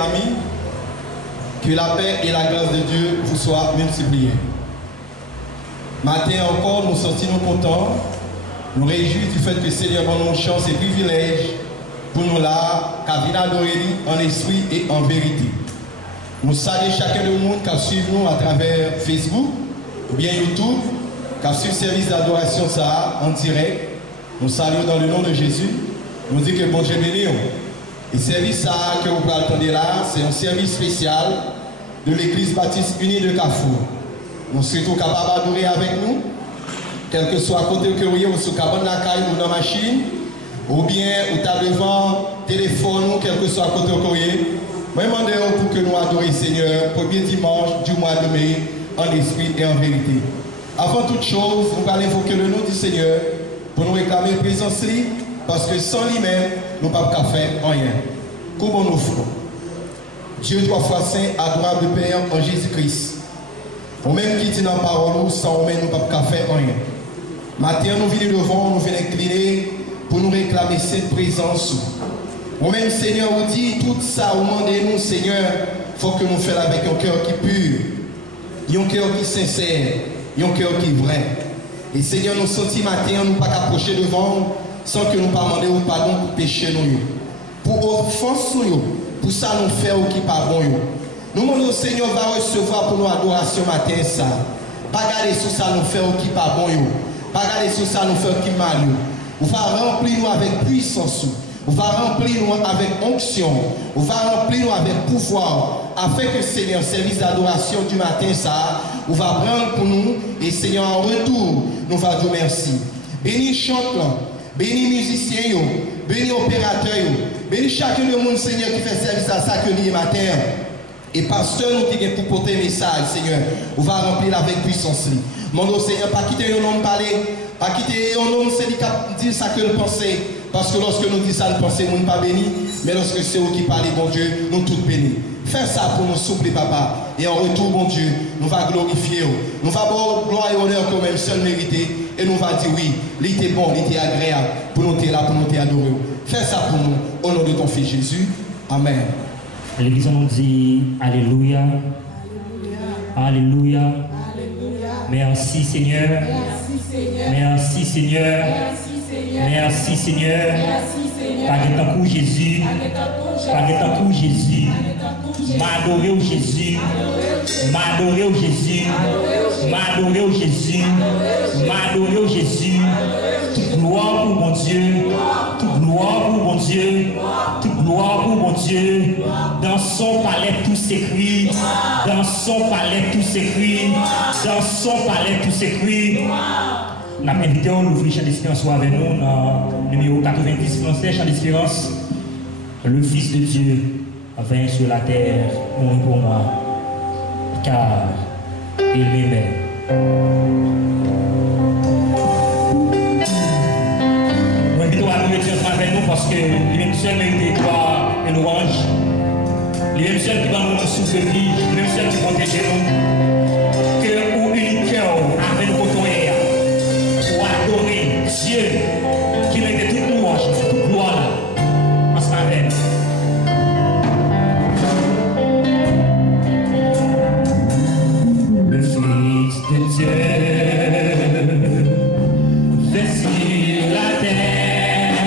amis, que la paix et la grâce de Dieu vous soient multipliées. Matin encore, nous sortons contents, nous réjouissons du fait que le Seigneur nous chance et privilège pour nous là, qu'à venir adorer en esprit et en vérité. Nous saluons chacun de nous qui suit nous à travers Facebook ou bien YouTube, qui suit le service d'adoration ça en direct. Nous saluons dans le nom de Jésus. Nous disons que bon Dieu béni. Et le service ça que vous pouvez attendre là, c'est un service spécial de l'Église baptiste unie de Carrefour. Nous sommes capables d'adorer avec nous, quel que soit à côté que vous ou sur cabane la caille ou dans la machine, ou bien ou t'as devant téléphone ou quel que soit à côté que vous moi, je demande pour que nous adorions le Seigneur, premier dimanche du mois de mai, en esprit et en vérité. Avant toute chose, nous allons invoquer le nom du Seigneur pour nous réclamer présence lui, parce que sans lui-même, nous ne pouvons pas faire rien. Comment nous ferons? Dieu trois fois saint, adorable Père en Jésus-Christ. Au même qui dit dans la parole, sans nous ne pouvons pas faire rien. Maintenant, nous venons devant, nous venons incliner pour nous réclamer cette présence. Au même Seigneur, vous dit tout ça, vous demandez-nous, Seigneur, il faut que nous fassions avec un cœur qui est pur, un cœur qui est sincère, un cœur qui est vrai. Et Seigneur, nous sentons matin, nous ne pouvons pas approcher devant sans que nous ne demandions au pardon pour pécher nous. Pour offense nous, pour ça nous faire ou qui pas bon. Nous demandons, Seigneur, va recevoir pour nous adoration matin ça. Pas garder sur ça nous faire ou qui pas bon. Pas garder sur ça nous faire qui mal. Vous va remplir nous avec puissance. On va remplir nous avec onction, on va remplir nous avec pouvoir, afin que Seigneur, service d'adoration du matin, ça, on va prendre pour nous, et Seigneur, en retour, nous va dire merci. Bénis chanteur, bénis musicien, bénis opérateur, bénis chacun de monde, Seigneur, qui fait service à ça que nous matin. Et pasteur, nous qui pour porter le message, Seigneur, on va remplir avec puissance. Mon Seigneur, pas quitter un homme parler, pas quitter un homme, c'est dire ça que nous pensons. Parce que lorsque nous disons ça, nous pensons que nous ne pas bénis, mais lorsque c'est vous qui parlez, bon Dieu, nous tous bénis. Fais ça pour nous souffler, papa. Et en retour, bon Dieu, nous va glorifier. Nous va avoir gloire et honneur quand même seul mérité. Et nous va dire oui, il était bon, il était agréable pour nous être là, pour nous adorer. Fais ça pour nous, au nom de ton Fils Jésus. Amen. L'Église nous dit Alléluia. Alléluia. Alléluia. Merci Seigneur. Merci Seigneur. Merci Seigneur. Par le coup Jésus. Par le coup Jésus. M'adorer au Jésus. M'adorer au Jésus. M'adorer au Jésus. M'adorer au Jésus. Toute gloire pour mon Dieu. Toute gloire pour mon Dieu. Toute gloire pour mon Dieu. Dans son palais tout s'écrit. Dans son palais tout s'écrit. Dans son palais tout s'écrit. Nous avons invité à ouvrir Chant d'Espérance avec nous dans le numéro 90 français, Chant d'Espérance. Le Fils de Dieu vint sur la terre, mourir pour moi, car il m'aimait. Nous invitons à nous Dieu avec nous parce que lui-même seul mérite gloire et louange. Lui-même seul qui va nous souffle vie, lui-même seul qui protège nous. Que ou unique cœur avec nous côtoyer. Adorer Dieu qui mérite toute louange, toute gloire en ce matin. Le Fils de Dieu fait sur la terre,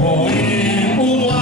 mourir pour moi.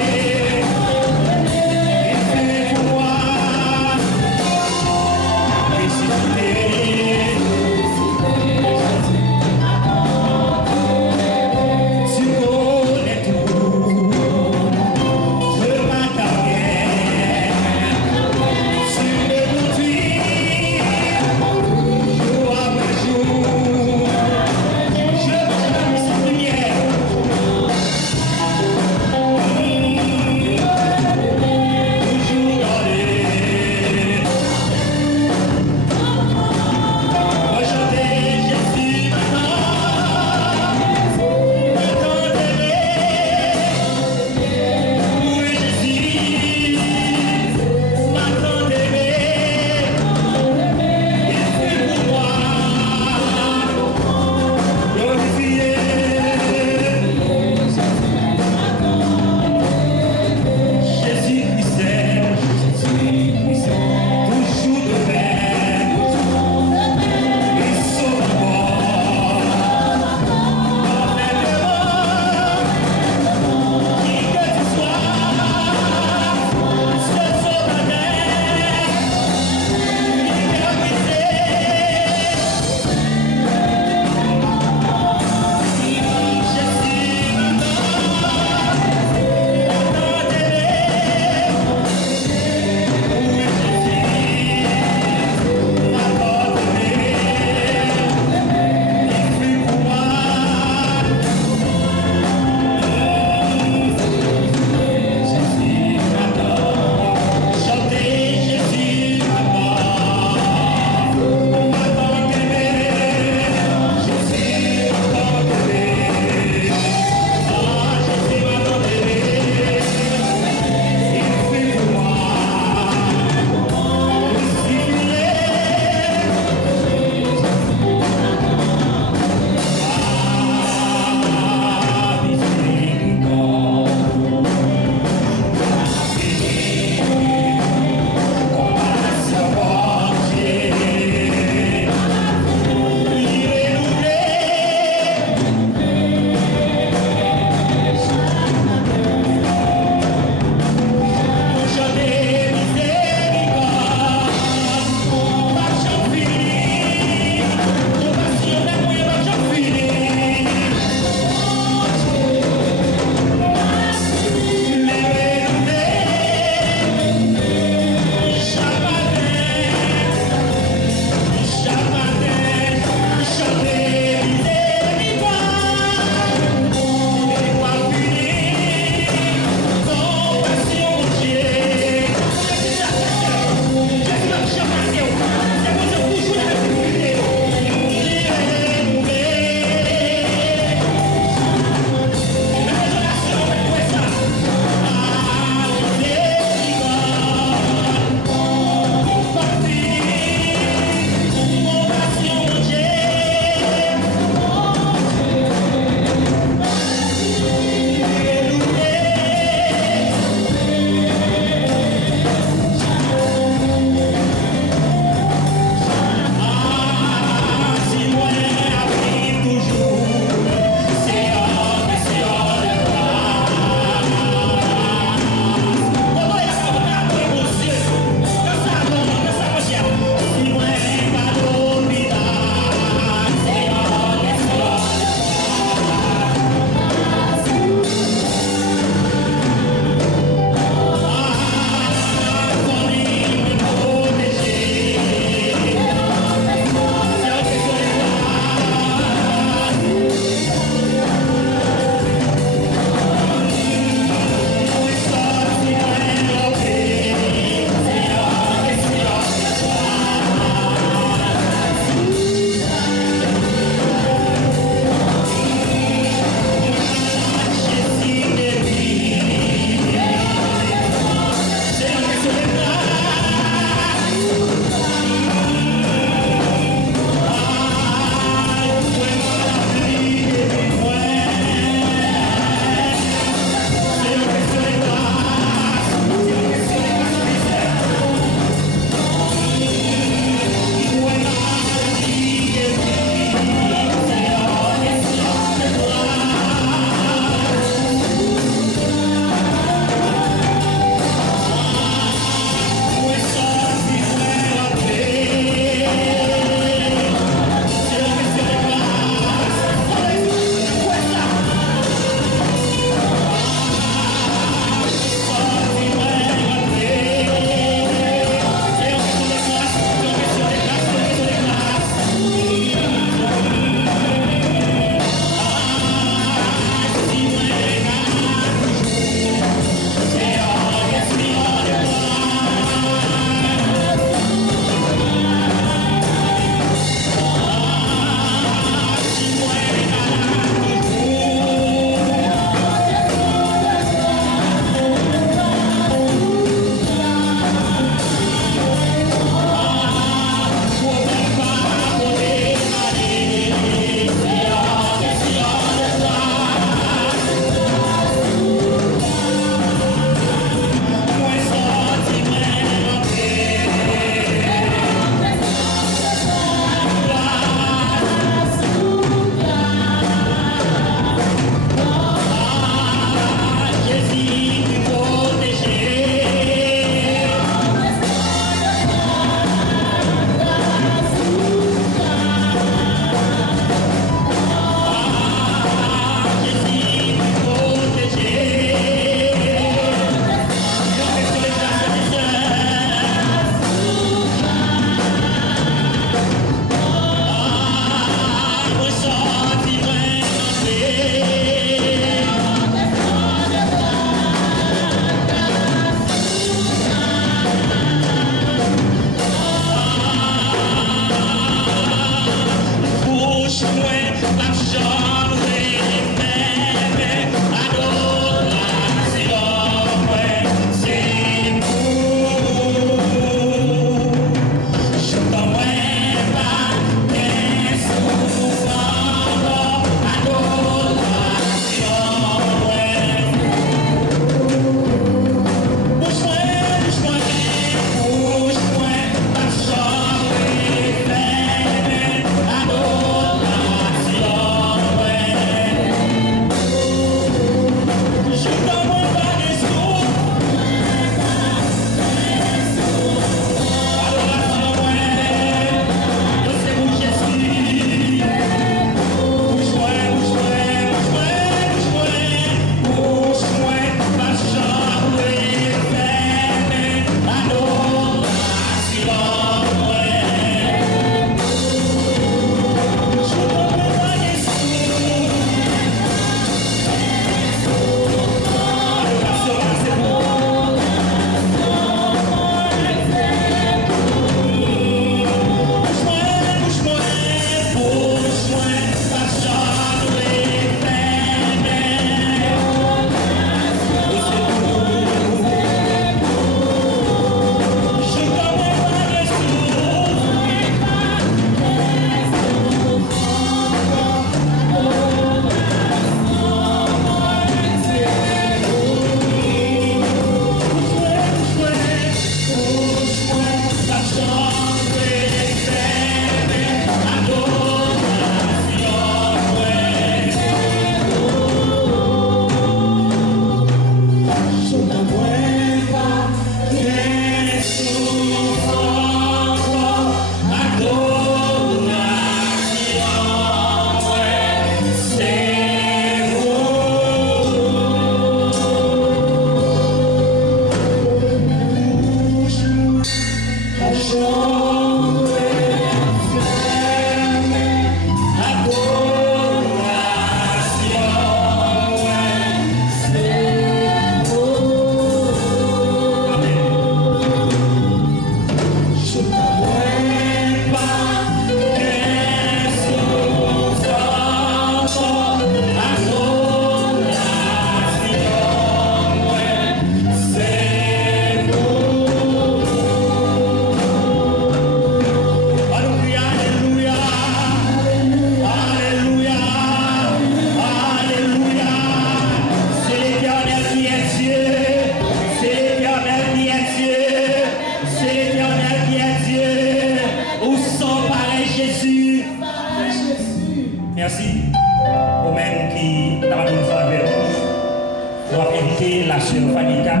demander la sœur Fanita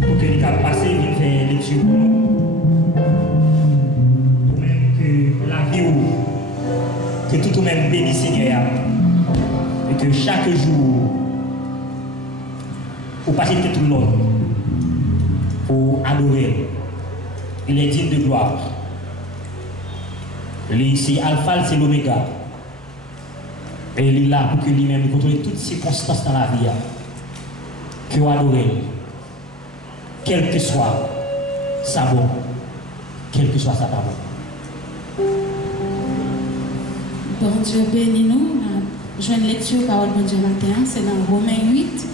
pour que nous puissions passer et faire lecture pour nous. Pour même que la vie ou que tout même bénisse Seigneur et que chaque jour vous passez tout le monde pour adorer. Il est digne de gloire. C'est Alpha, c'est l'Oméga. Et il est là pour que lui-même contrôle toutes circonstances dans la vie. Que vous adorez. Quel que soit sa bon, quel que soit sa pas bon. Bon Dieu bénis-nous. Je viens de lecture parole de Dieu matin. C'est dans Romains 8,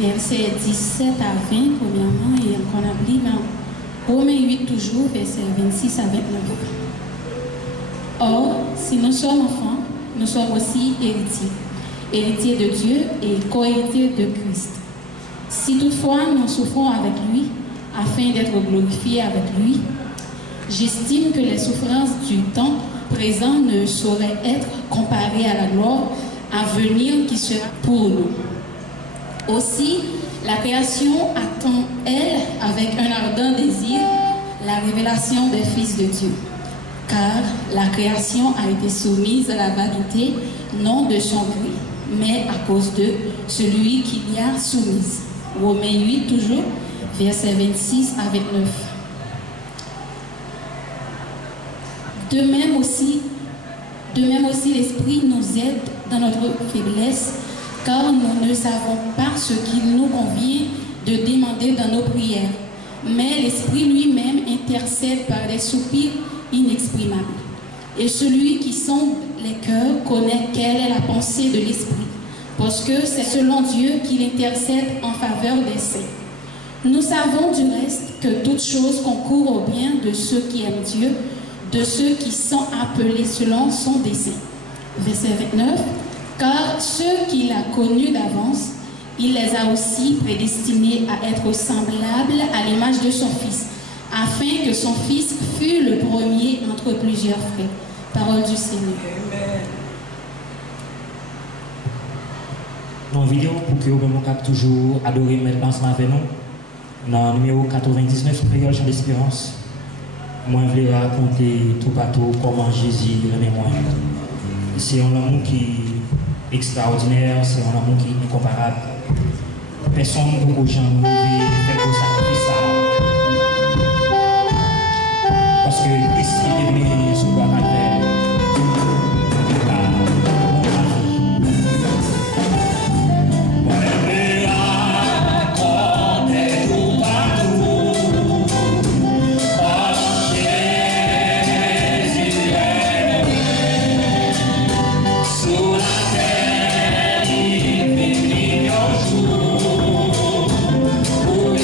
versets 17 à 20, premièrement, et on a pris dans Romains 8 toujours, versets 26 à 29. Or, si nous sommes enfants, nous sommes aussi héritiers, héritiers de Dieu et co-héritiers de Christ. Si toutefois nous souffrons avec lui, afin d'être glorifiés avec lui, j'estime que les souffrances du temps présent ne sauraient être comparées à la gloire à venir qui sera pour nous. Aussi, la création attend, elle, avec un ardent désir, la révélation des fils de Dieu. Car la création a été soumise à la vanité, non de son gré, mais à cause de celui qui l'y a soumise. Romains 8, toujours, versets 26 à 29. De même aussi, l'Esprit nous aide dans notre faiblesse, car nous ne savons pas ce qu'il nous convient de demander dans nos prières. Mais l'Esprit lui-même intercède par des soupirs inexprimables. Et celui qui sonde les cœurs connaît quelle est la pensée de l'Esprit, parce que c'est selon Dieu qu'il intercède en faveur des saints. Nous savons du reste que toute chose concourt au bien de ceux qui aiment Dieu, de ceux qui sont appelés selon son dessein. Verset 29. Car ceux qu'il a connus d'avance, il les a aussi prédestinés à être semblables à l'image de son Fils, afin que son Fils fût le premier entre plusieurs frères. Parole du Seigneur. Dans la vidéo, pour que vous puissiez toujours adorer maintenant ensemble avec nous, dans le numéro 99, Créole Chant d'Espérance, moi je vais raconter tout partout comment Jésus aimait moi. C'est un amour qui est extraordinaire, c'est un amour qui est incomparable. Personne ne peut faire pour sacrifice. Parce que Christ est venu sur la terre. Pour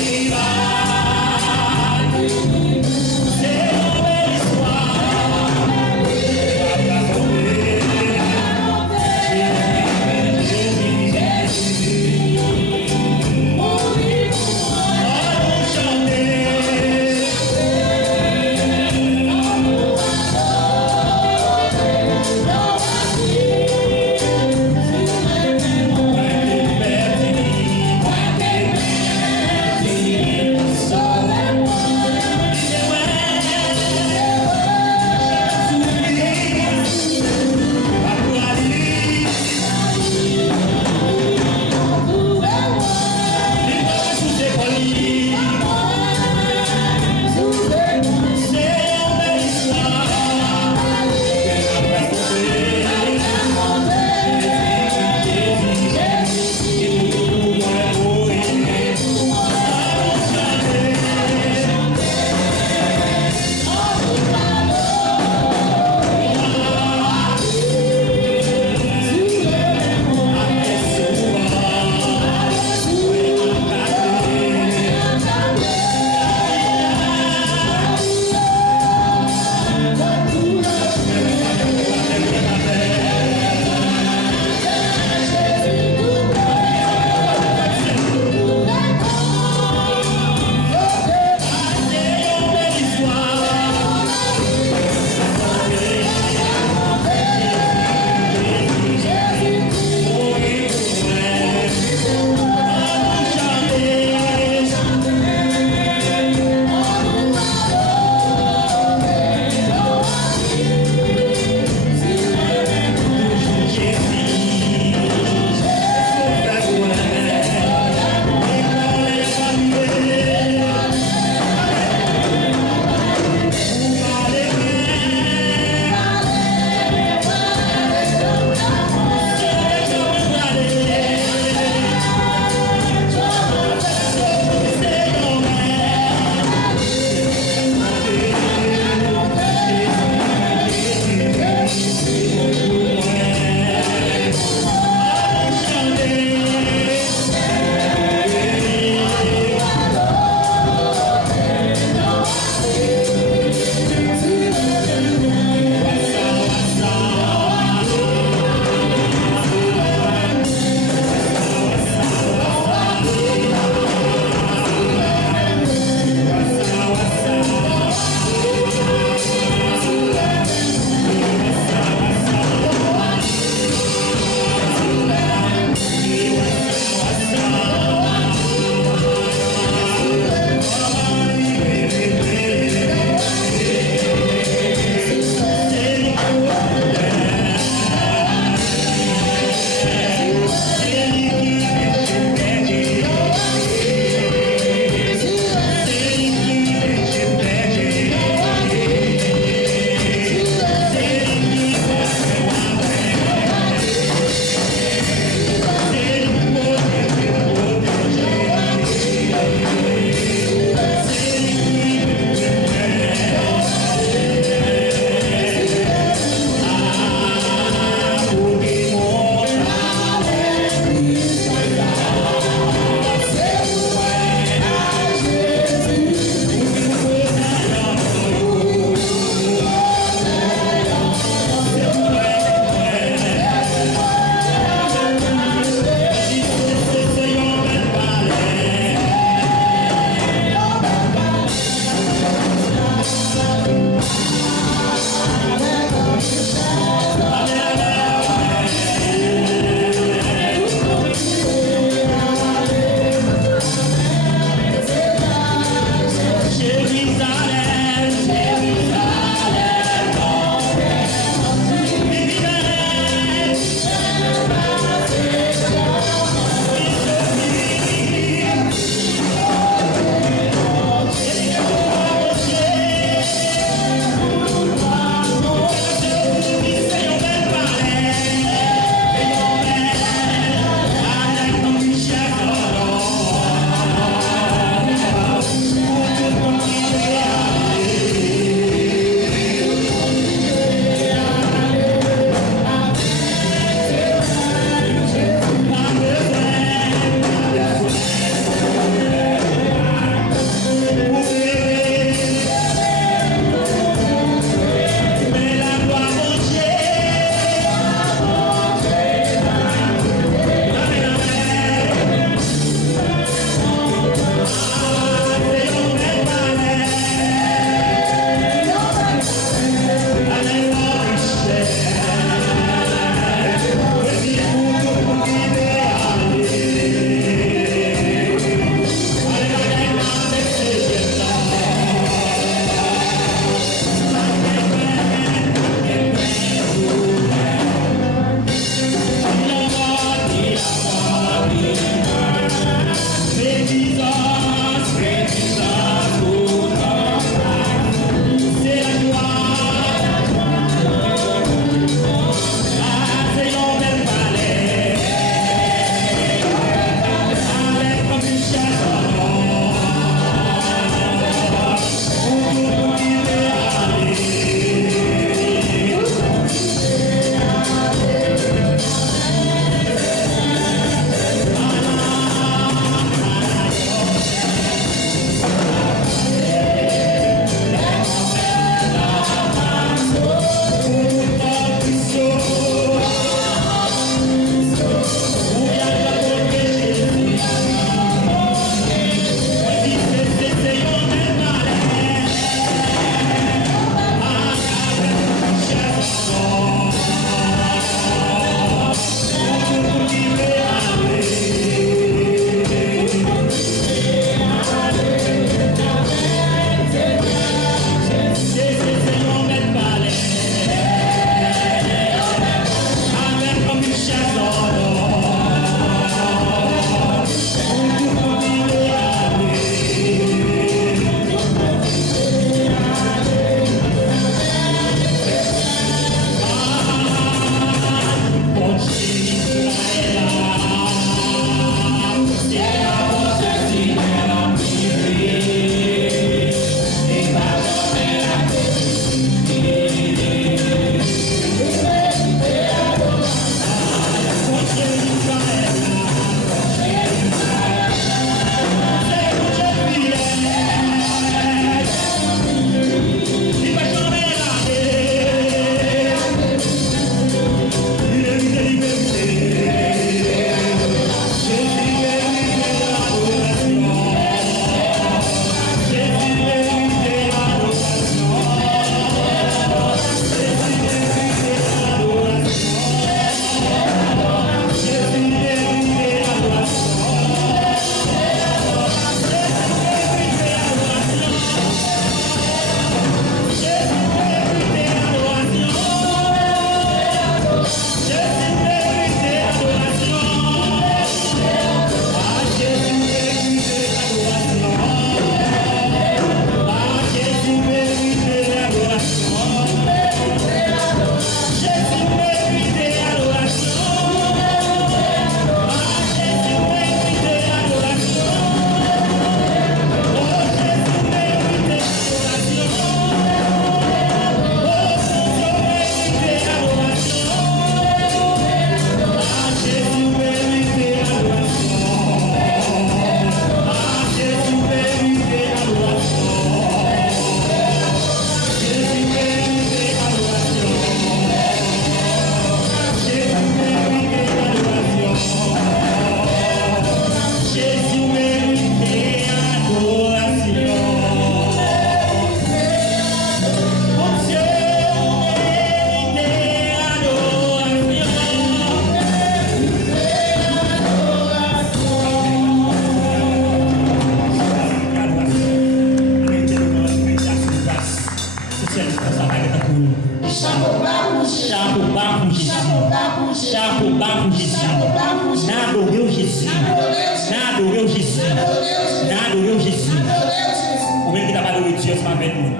Dieu ensemble avec nous.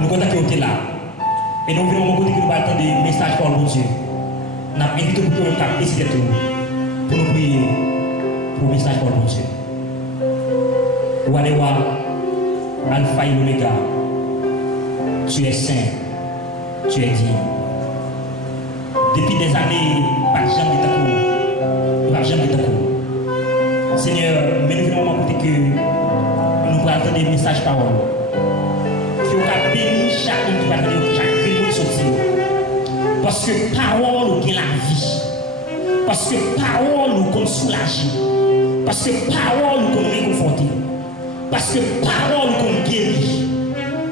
Nous comptons que vous êtes là. Et nous voulons que nous attendre des messages pour mon Dieu. Nous avons invité pour que nous décidions pour nous prier pour le message pour mon Dieu. Ou allez voir Alpha et Omega. Tu es saint, tu es digne. Depuis des années, pas de jamais de cours. Pas de jamais de cours. Seigneur, mais nous voulons écouter que nous pouvons attendre des messages paroles. Que nous avons béni chacun qui va attendre chaque réunion de sortir. Parce que parole nous gagne la vie. Parce que parole nous compte soulager. Parce que parole nous compte réconforter. Parce que parole nous compte guérir.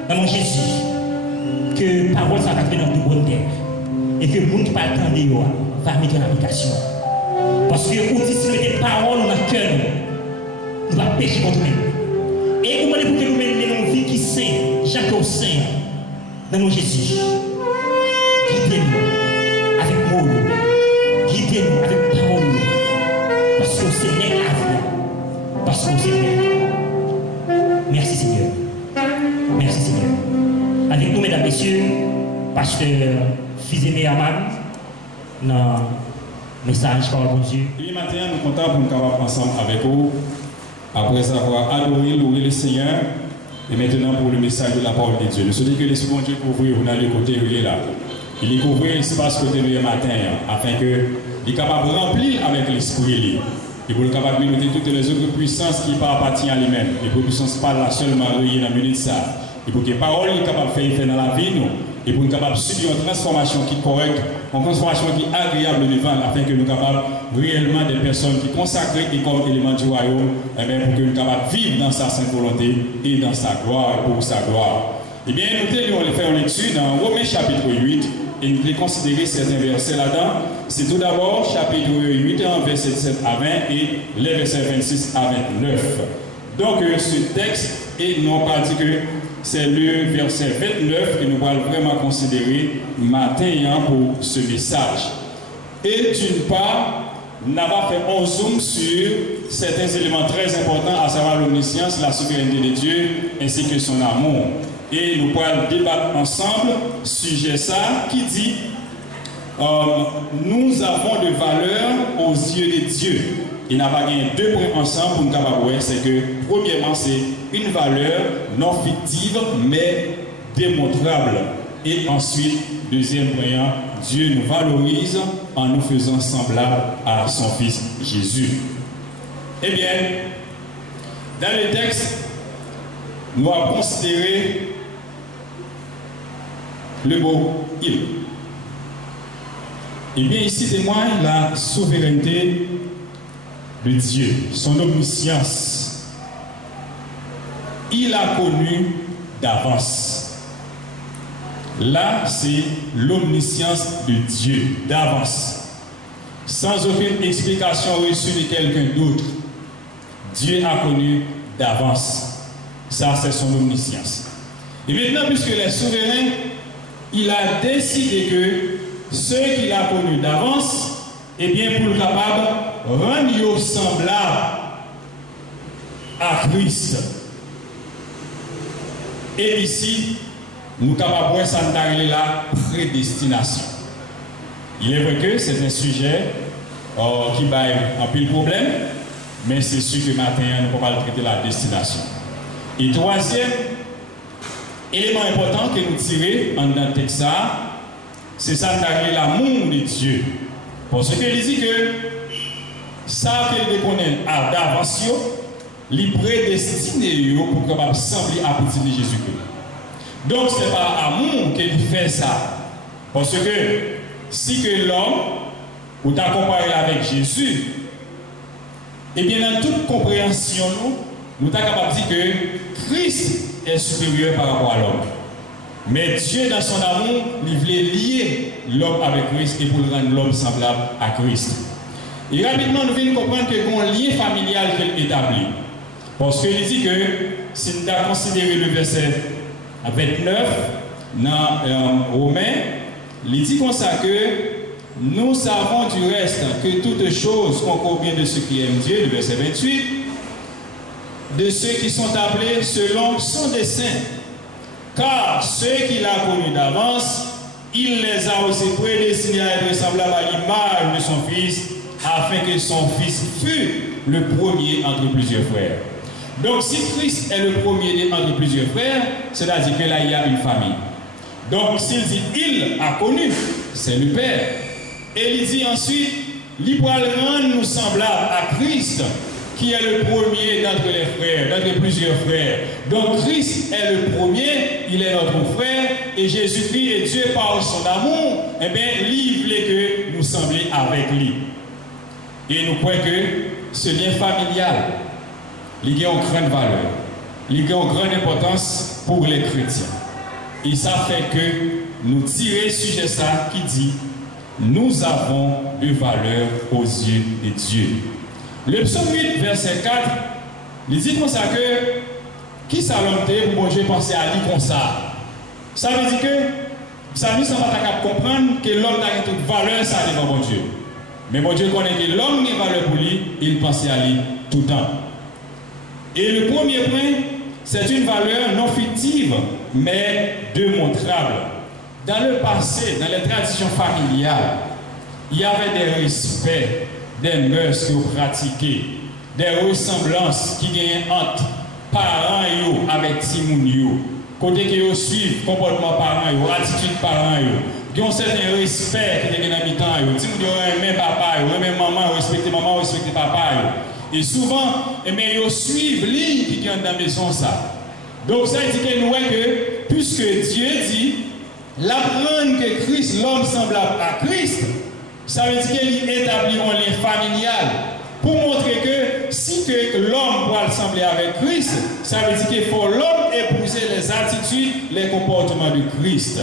Dans mon Jésus, que parole ça va faire dans de bonnes terres. Et que le monde qui va attendre va mettre en application. Parce que vous dites si nous mettons parole dans le cœur, nous allons pécher contre nous. Et vous allez pour que nous mettions une vie qui saint, chaque saint, dans mon Jésus. Guidez-nous avec mots, guidez-nous avec parole. Parce que c'est la vie. Parce que c'est Seigneur. Merci Seigneur. Merci Seigneur. Avec nous, mesdames, messieurs, pasteur Fils-Aimé Aman, dans le message par le Dieu. Et matin, nous sommes contents pour nous avoir ensemble avec vous, après avoir adoré, loué le Seigneur, et maintenant pour le message de la parole de Dieu. Nous souhaitons que l'Esprit de Dieu couvre, vous n'allez côté où il est là. Il est couvert l'espace côté le matin, afin que il est capable de remplir avec l'Esprit. Et pour le capable de noter toutes les autres puissances qui appartiennent à lui-même. Et pour que puissance pas là seulement reliée dans le milieu de ça. Et pour que la parole est capable de faire effet dans la vie, nous. Et pour nous capables de subir une transformation qui est correcte, une transformation qui est agréable devant, afin que nous capables réellement des personnes qui consacrent et comme élément du royaume, et bien pour que nous capables de vivre dans sa sainte volonté et dans sa gloire et pour sa gloire. Eh bien, nous allons faire une lecture dans Romains chapitre 8 et nous allons considérer certains versets là-dedans. C'est tout d'abord chapitre 8, verset 17 à 20 et les versets 26 à 29. Donc, ce texte, et nous avons pas dit que c'est le verset 29 que nous allons vraiment considérer matin pour ce message. Et d'une part, nous avons fait un zoom sur certains éléments très importants, à savoir l'omniscience, la souveraineté de Dieu, ainsi que son amour. Et nous allons débattre ensemble sujet ça qui dit nous avons de valeur aux yeux de Dieu. Il n'a pas gagné deux points ensemble pour nous capables. C'est que premièrement, c'est une valeur non fictive mais démontrable. Et ensuite, deuxième point, Dieu nous valorise en nous faisant semblable à son Fils Jésus. Eh bien, dans le texte, nous allons considérer le mot « il ». Eh bien, ici témoigne la souveraineté de Dieu, son omniscience. Il a connu d'avance. Là, c'est l'omniscience de Dieu, d'avance. Sans aucune explication reçue de quelqu'un d'autre. Dieu a connu d'avance. Ça, c'est son omniscience. Et maintenant, puisque les souverains, il a décidé que ceux qu'il a connus d'avance, eh bien, pour le capable, rendre semblable à Christ. Et ici, nous sommes capables de s'engager la prédestination. Il est vrai que c'est un sujet qui va un peu le problème, mais c'est sûr que maintenant, nous ne pouvons pas traiter la destination. Et troisième élément important que nous tirons dans le texte, c'est s'engager l'amour de Dieu. Parce qu'il dit que ça qu'il connaît d'avance, il prédestiné pour capable sembler à petit de Jésus-Christ. Donc ce n'est pas amour qu'il fait ça. Parce que si que l'homme, ou t'a comparé avec Jésus, et bien dans toute compréhension, nous sommes capables de dire que Christ est supérieur par rapport à l'homme. Mais Dieu, dans son amour, il voulait lier l'homme avec Christ et pour rendre l'homme semblable à Christ. Et rapidement, nous venons comprendre que un lien familial qu'il établit. Parce qu'il dit que, si nous avons considéré le verset 29 dans Romains, il dit comme ça que nous savons du reste que toutes choses concourent bien de ceux qui aiment Dieu, le verset 28, de ceux qui sont appelés selon son dessein. Car ceux qu'il a connus d'avance, il les a aussi prédestinés à être semblables à l'image de son Fils, afin que son Fils fût le premier entre plusieurs frères. Donc si Christ est le premier entre plusieurs frères, c'est-à-dire que là il y a une famille. Donc s'il dit il a connu, c'est le Père. Et il dit ensuite, il va rendre nous semblables à Christ, qui est le premier d'entre les frères, d'entre plusieurs frères. Donc Christ est le premier, il est notre frère, et Jésus-Christ et Dieu par son amour, eh bien, il voulait que nous semblions avec lui. Et nous croyons que ce lien familial, il a une grande valeur, il a une grande importance pour les chrétiens. Et ça fait que nous tirons sujet ça qui dit, nous avons de valeur aux yeux de Dieu. Le psaume 8, verset 4, il dit comme ça que qui s'allontait pour Dieu penser à lui comme ça. Ça veut dire que ça nous semble pas comprendre que l'homme a toute valeur ça devant bon Dieu. Mais bon Dieu connaît que l'homme a valeur pour lui, il pensait à lui tout le temps. Et le premier point, c'est une valeur non fictive, mais démontrable. Dans le passé, dans les traditions familiales, il y avait des respects, des mœurs qui ont pratiquées, des ressemblances qui gagnent entre parents avec Timoun, côté qui ont suivi comportement parents, attitude parents, qui ont certain respect qui est dans le temps, Timoun même papa, même maman, respecter maman, respecter papa. Et souvent, ils suivent l'île qui est dans la maison. Ça. Donc ça dit que nous voyons que, puisque Dieu dit, l'apprendre que Christ, l'homme semblable à Christ, ça veut dire qu'il établit un lien familial pour montrer que si l'homme doit ressembler avec Christ, ça veut dire qu'il faut l'homme épouser les attitudes, les comportements de Christ.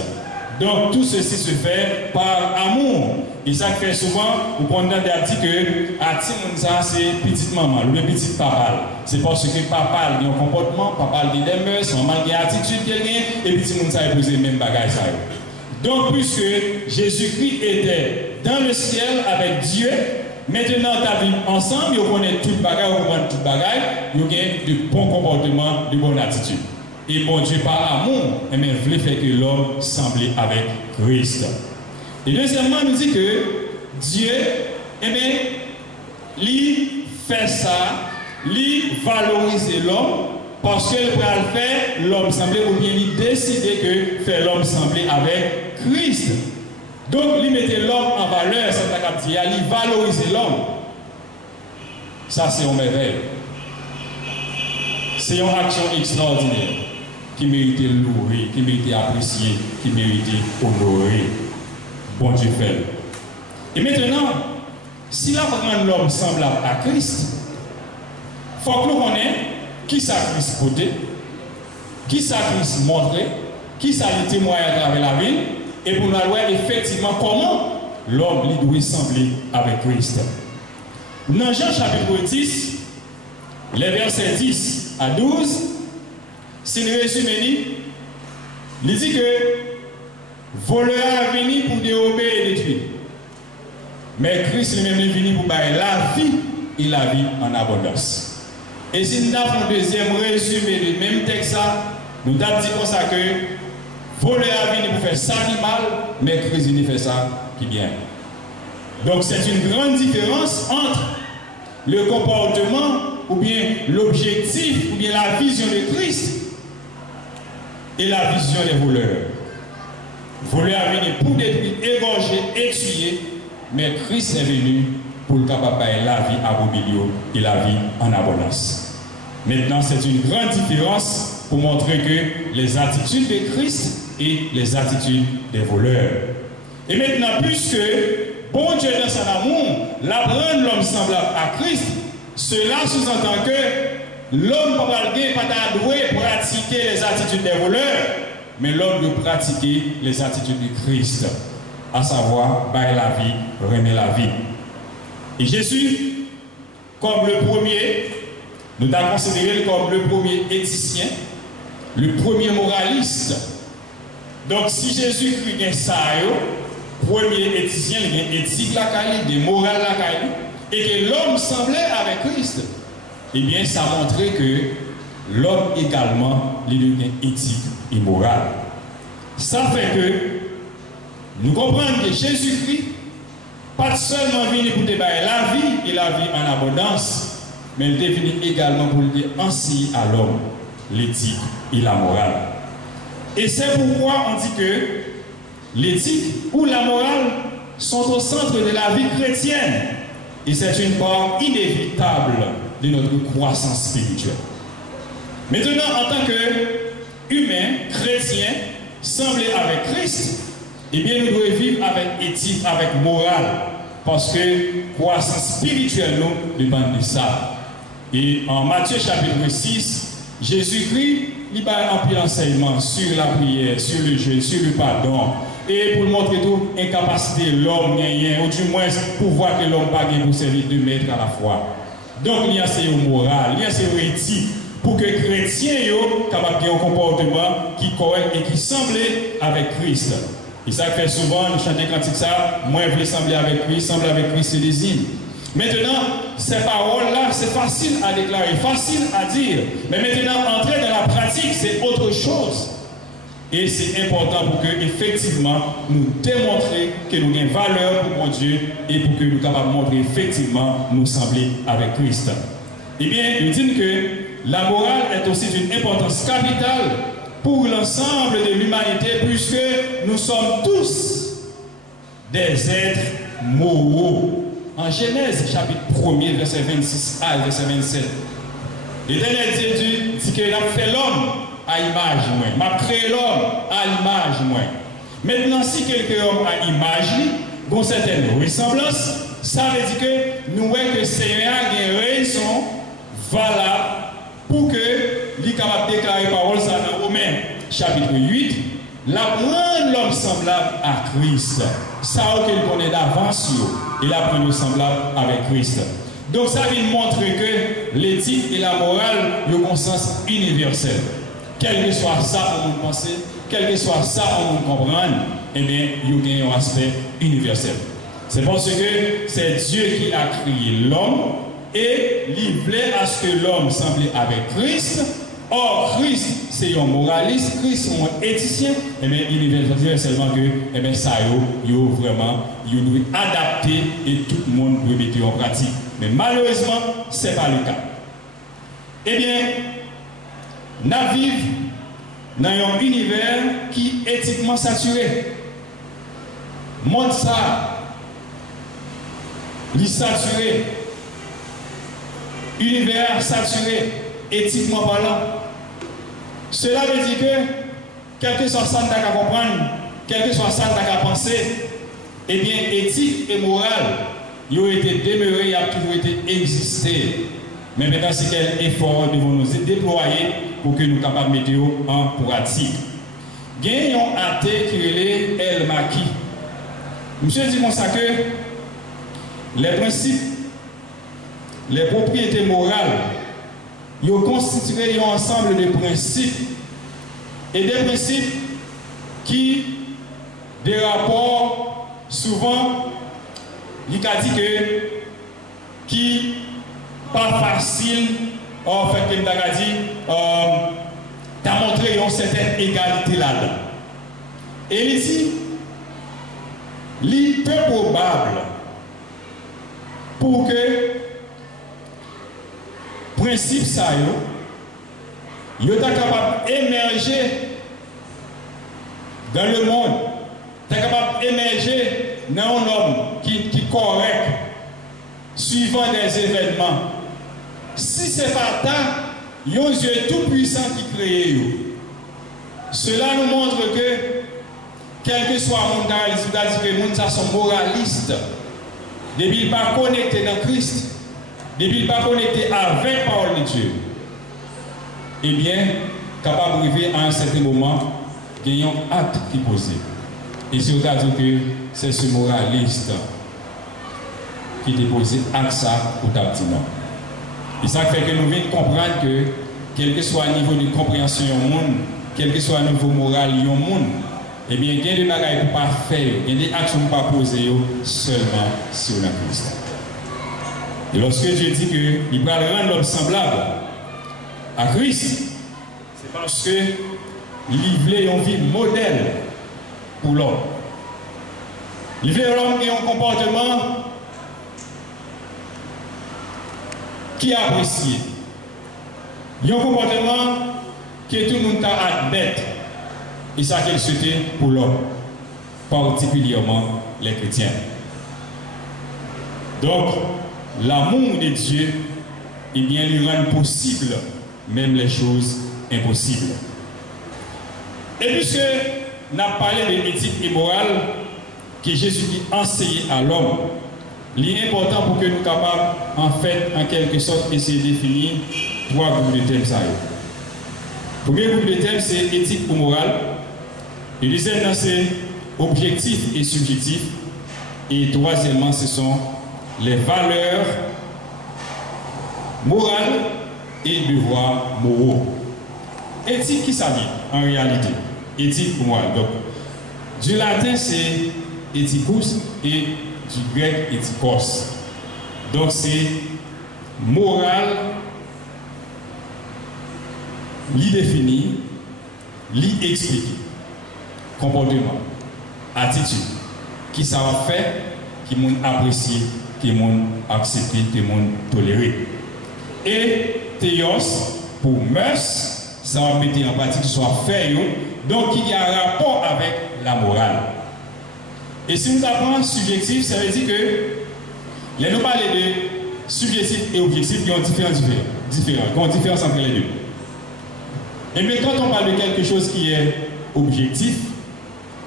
Donc tout ceci se fait par amour. Et ça fait souvent, vous prenez des articles que Atimonza c'est petite maman, le petit papa. C'est parce que papa a un comportement, papa a des mœurs, maman a une attitude qu'il a, et petit monde a épousé le même bagage. Donc puisque Jésus-Christ était dans le ciel avec Dieu, maintenant tu vivre ensemble, vous connaissez tout le bagage, vous connaissez tout le bagage, vous avez de bons comportements, de bonnes attitudes. Et bon Dieu, par amour, voulait faire que l'homme semble avec Christ. Et deuxièmement, nous dit que Dieu, lui fait ça, lui valoriser l'homme, parce qu'il va le faire, l'homme sembler, ou bien il décider que faire l'homme sembler avec Christ. Donc, lui mettait l'homme en valeur, c'est ce qu'il dit, lui valoriser l'homme. Ça, c'est une merveille. C'est une action extraordinaire qui mérite louer, qui mérite apprécier, qui mérite honorer. Bon Dieu fait. Et maintenant, si la rend l'homme semblable à Christ, il faut que nous connaissions qui ça Christ côté, qui ça Christ montré, qui ça le témoigne à travers la vie, et pour nous voir effectivement comment l'homme lui doit sembler avec Christ. Dans Jean chapitre 10, les versets 10 à 12, si nous résumons, il dit que voleur est venu pour dérober et détruire. Mais Christ lui-même est venu pour bailler la vie et la vie en abondance. Et si nous avons un deuxième résumé du même texte, nous avons dit comme ça que voleur est venu pour faire ça qui mal, mais Christ venu fait ça qui bien. Donc c'est une grande différence entre le comportement ou bien l'objectif ou bien la vision de Christ et la vision des voleurs. Voleur est venu pour détruire, égorger et tuer, mais Christ est venu pour le capable de la vie à beau milieu et la vie en abondance. Maintenant, c'est une grande différence pour montrer que les attitudes de Christ et les attitudes des voleurs. Et maintenant, puisque bon Dieu dans son amour, la rendre l'homme semblable à Christ, cela sous-entend que l'homme ne peut pas doué pratiquer les attitudes des voleurs, mais l'homme doit pratiquer les attitudes de Christ, à savoir, bailler la vie, remettre la vie. Et Jésus, comme le premier, nous avons considéré comme le premier éthicien, le premier moraliste. Donc, si Jésus-Christ est ça, premier éthicien, il y a éthique la caille, des morales la caille, et que l'homme semblait avec Christ, eh bien, ça montrait que l'homme également, il devient éthique et moral. Ça fait que nous comprenons que Jésus-Christ, pas seulement venu pour débarrasser la vie et la vie en abondance, mais il est venu également pour dire ainsi à l'homme l'éthique et la morale. Et c'est pourquoi on dit que l'éthique ou la morale sont au centre de la vie chrétienne. Et c'est une part inévitable de notre croissance spirituelle. Maintenant, en tant qu'humains, chrétiens, semblés avec Christ, eh bien, nous devons vivre avec éthique, avec morale, parce que croissance spirituelle, nous dépend de ça. Et en Matthieu chapitre 6, Jésus-Christ, il a un peu d'enseignement sur la prière, sur le jeûne, sur le pardon, et pour montrer toute incapacité de l'homme, ou du moins pour voir que l'homme pas pour servir de maître à la fois. Donc, il y a ces morales, il y a ces éthiques, pour que les chrétiens soient capables d'avoir un comportement qui est correct et qui semble avec Christ. Et ça fait souvent, nous chantons cantique ça, moi je veux sembler avec Christ, c'est des hymnes. Maintenant, ces paroles-là, c'est facile à déclarer, facile à dire. Mais maintenant, entrer dans la pratique, c'est autre chose. Et c'est important pour que, effectivement, nous démontrions que nous avons une valeur pour mon Dieu et pour que nous soyons capables de montrer, effectivement, nous sembler avec Christ. Eh bien, nous disons que la morale est aussi d'une importance capitale pour l'ensemble de l'humanité, puisque nous sommes tous des êtres moraux. En Genèse, chapitre 1er, verset 26 à verset 27, l'Éternel Dieu dit qu'il a fait l'homme à image moins, m'a créé l'homme à l'image moins. Maintenant, si quelqu'un homme à image, une certaine ressemblance, ça veut dire que nous voyons que le Seigneur a une raison valable pour que lui capable de déclarer parole ça dans Romains chapitre 8, la rendre l'homme semblable à Christ. Ça qu'il connaît d'avance, il a pris semblable avec Christ. Donc ça vient montrer que l'éthique et la morale ont un sens universel. Quel que soit ça on penser, quel que soit ça on comprendre, eh bien, il y a un aspect universel. C'est parce que c'est Dieu qui a créé l'homme et il voulait à ce que l'homme semble avec Christ. Or, Christ, c'est un moraliste, Christ, c'est un éthicien, et bien, il veut dire seulement que, eh bien, ça, il vraiment, il doit adapter et tout le monde doit mettre en pratique. Mais malheureusement, ce n'est pas le cas. Eh bien, nous vivons dans un univers qui est éthiquement saturé. Monde ça, il est saturé. Univers saturé, éthiquement parlant. Cela veut dire que, quel que soit ça que tu as comprendre, quel que soit ça que tu as penser, eh bien, éthique et morale, ils ont été demeurés, ils ont toujours été existés. Mais maintenant, c'est quel effort devons nous déployer pour que nous soyons capables de mettre en pratique. Il y a un athée qui est El Maki. Monsieur dit comme ça que les principes, les propriétés morales, ils ont constitué un ensemble de principes et des principes qui, des rapports, souvent, il a dit que qui pas facile, en fait, comme tu as dit, tu as montré une certaine égalité là-dedans. Et il dit, il est peu probable pour que principe ça il est capable d'émerger dans le monde, il est capable d'émerger dans un homme qui est correct, suivant des événements. Si ce n'est pas ça, il y a un Dieu tout-puissant qui crée. Cela nous montre que, quel que soit le monde, c'est-à-dire que les gens sont moralistes, depuis qu'ils ne sont pas connectés dans Christ, depuis qu'ils ne sont pas connectés avec la parole de Dieu, eh bien, capable d'arriver à un certain moment, il y a un acte qui est posé. Et c'est au cas que c'est ce moraliste qui est posé acte ça au tardivement. Et ça fait que nous venons comprendre que, quel que soit le niveau de compréhension du monde, quel que soit le niveau moral du monde, eh bien, il y a des choses qu'on ne peut pas faire, il y a des actions qu'on ne peut pas poser seulement sur la Christ. Et lorsque Dieu dit qu'il va rendre l'homme semblable à Christ, c'est parce que il voulait une vie modèle pour l'homme. Il voulait l'homme qui a un comportement qui est apprécié. Il y a un comportement que tout le monde a admettre. Et ça qu'il souhaitait pour l'homme, particulièrement les chrétiens. Donc, l'amour de Dieu, eh bien, lui rend possible même les choses impossibles. Et puisque nous avons parlé de l'éthique et morale que Jésus a enseigné à l'homme, il est important pour que nous soyons capables, en fait, en quelque sorte, essayer de définir 3 groupes de thèmes. Le premier groupe de thèmes, c'est éthique ou morale. Le deuxième, c'est objectif et subjectif. Et troisièmement, ce sont les valeurs morales et devoirs moraux. Éthique, qui ça dit en réalité? Éthique ou morale. Donc, du latin, c'est ethicus et du grec, ethikos. Donc, c'est morale, l'y définir, l'y expliquer. Comportement, attitude, qui ça va faire, qui m'ont apprécié, qui m'ont accepté, qui m'ont toléré. Et théos, pour mœurs, ça va mettre en pratique soit fait, donc il y a un rapport avec la morale. Et si nous apprenons subjectif, ça veut dire que les nous parlons de subjectif et objectif qui ont différents, qui ont différence entre les deux. Et mais quand on parle de quelque chose qui est objectif,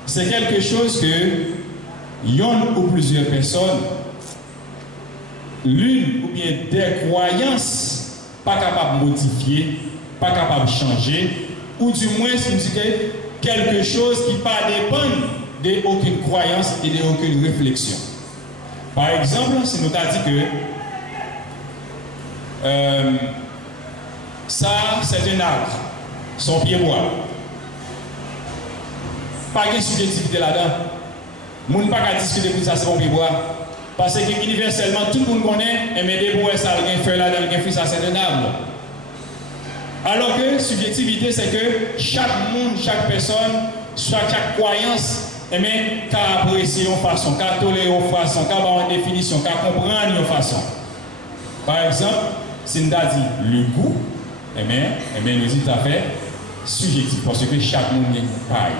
c'est quelque chose que une ou plusieurs personnes, l'une ou bien des croyances, pas capables de modifier, pas capables de changer, ou du moins quelque chose qui ne dépend d'aucune croyance et d'aucune réflexion. Par exemple, si nous avons dit que ça, c'est un arbre, son pied bois. Pas de subjectivité là-dedans. Je ne peux pas discuter pour ça, c'est mon pied bois. Parce que universellement, tout le monde connaît, et mais des bois, ça a un feu là-dedans, un feu, ça c'est un arbre. Alors que subjectivité, c'est que chaque monde, chaque personne, chaque croyance, mais qu'à apprécier une façon, qu'à tolérer une façon, qu'à avoir une définition, qu'à comprendre une façon. Par exemple, si nous avons dit le goût, nous dit tout à fait subjectif, parce que chaque monde est pareil.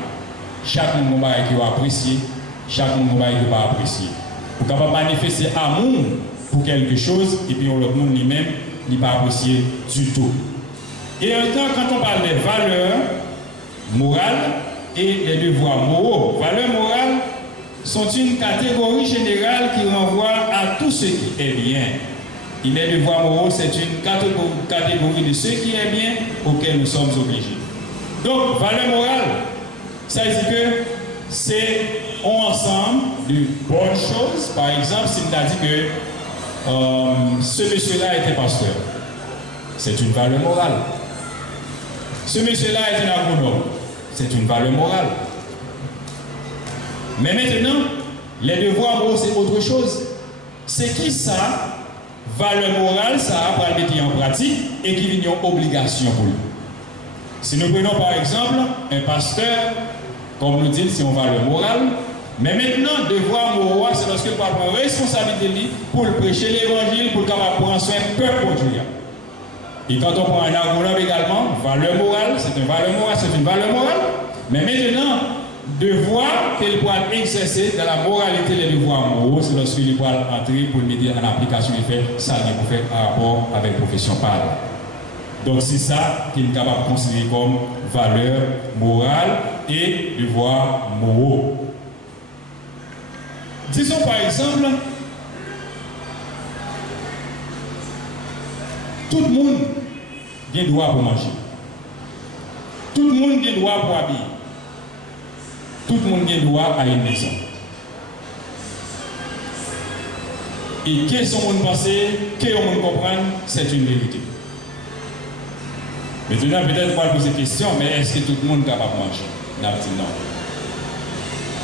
Chaque monde qui va apprécier, chaque monde qui va pas apprécier. Pour capable manifester amour pour quelque chose, et puis l'autre monde lui-même, il va apprécier du tout. Et en même temps, quand on parle des valeurs morales et des devoirs moraux, valeurs morales sont une catégorie générale qui renvoie à tout ce qui est bien. Et les devoirs moraux, c'est une catégorie de ce qui est bien auquel nous sommes obligés. Donc, valeurs morales, ça veut dire que c'est un ensemble de bonnes choses. Par exemple, si on a dit que ce monsieur-là était pasteur, c'est une valeur morale. Ce monsieur-là est un agronome, c'est une valeur morale. Mais maintenant, les devoirs moraux, c'est autre chose. C'est qui ça, valeur morale, ça a pour le mettre en pratique et qui vient en obligation pour lui. Si nous prenons par exemple un pasteur, comme nous dit, c'est une valeur morale, mais maintenant, devoir moral, c'est lorsque le pape prend responsabilité pour prêcher l'évangile, pour prendre soin du peuple pour Dieu. Et quand on prend un agronome également, valeur morale, c'est une valeur morale, c'est une valeur morale. Mais maintenant, devoir qu'il pourra exercer dans la moralité des devoirs moraux, c'est lorsqu'il pourra entrer pour le mettre en application et faire ça qu'il faut faire en rapport avec la profession parle. Donc c'est ça qu'il est capable de considérer comme valeur morale et devoirs moraux. Disons par exemple, tout le monde a droit pour manger. Tout le monde a droit pour habiller. Tout le monde a droit à une maison. Et qu'est-ce qu'on pense, qu'est-ce qu'on comprend, c'est une vérité. Maintenant, peut-être on va poser des questions, mais est-ce que tout le monde est capable de manger? On a dit non.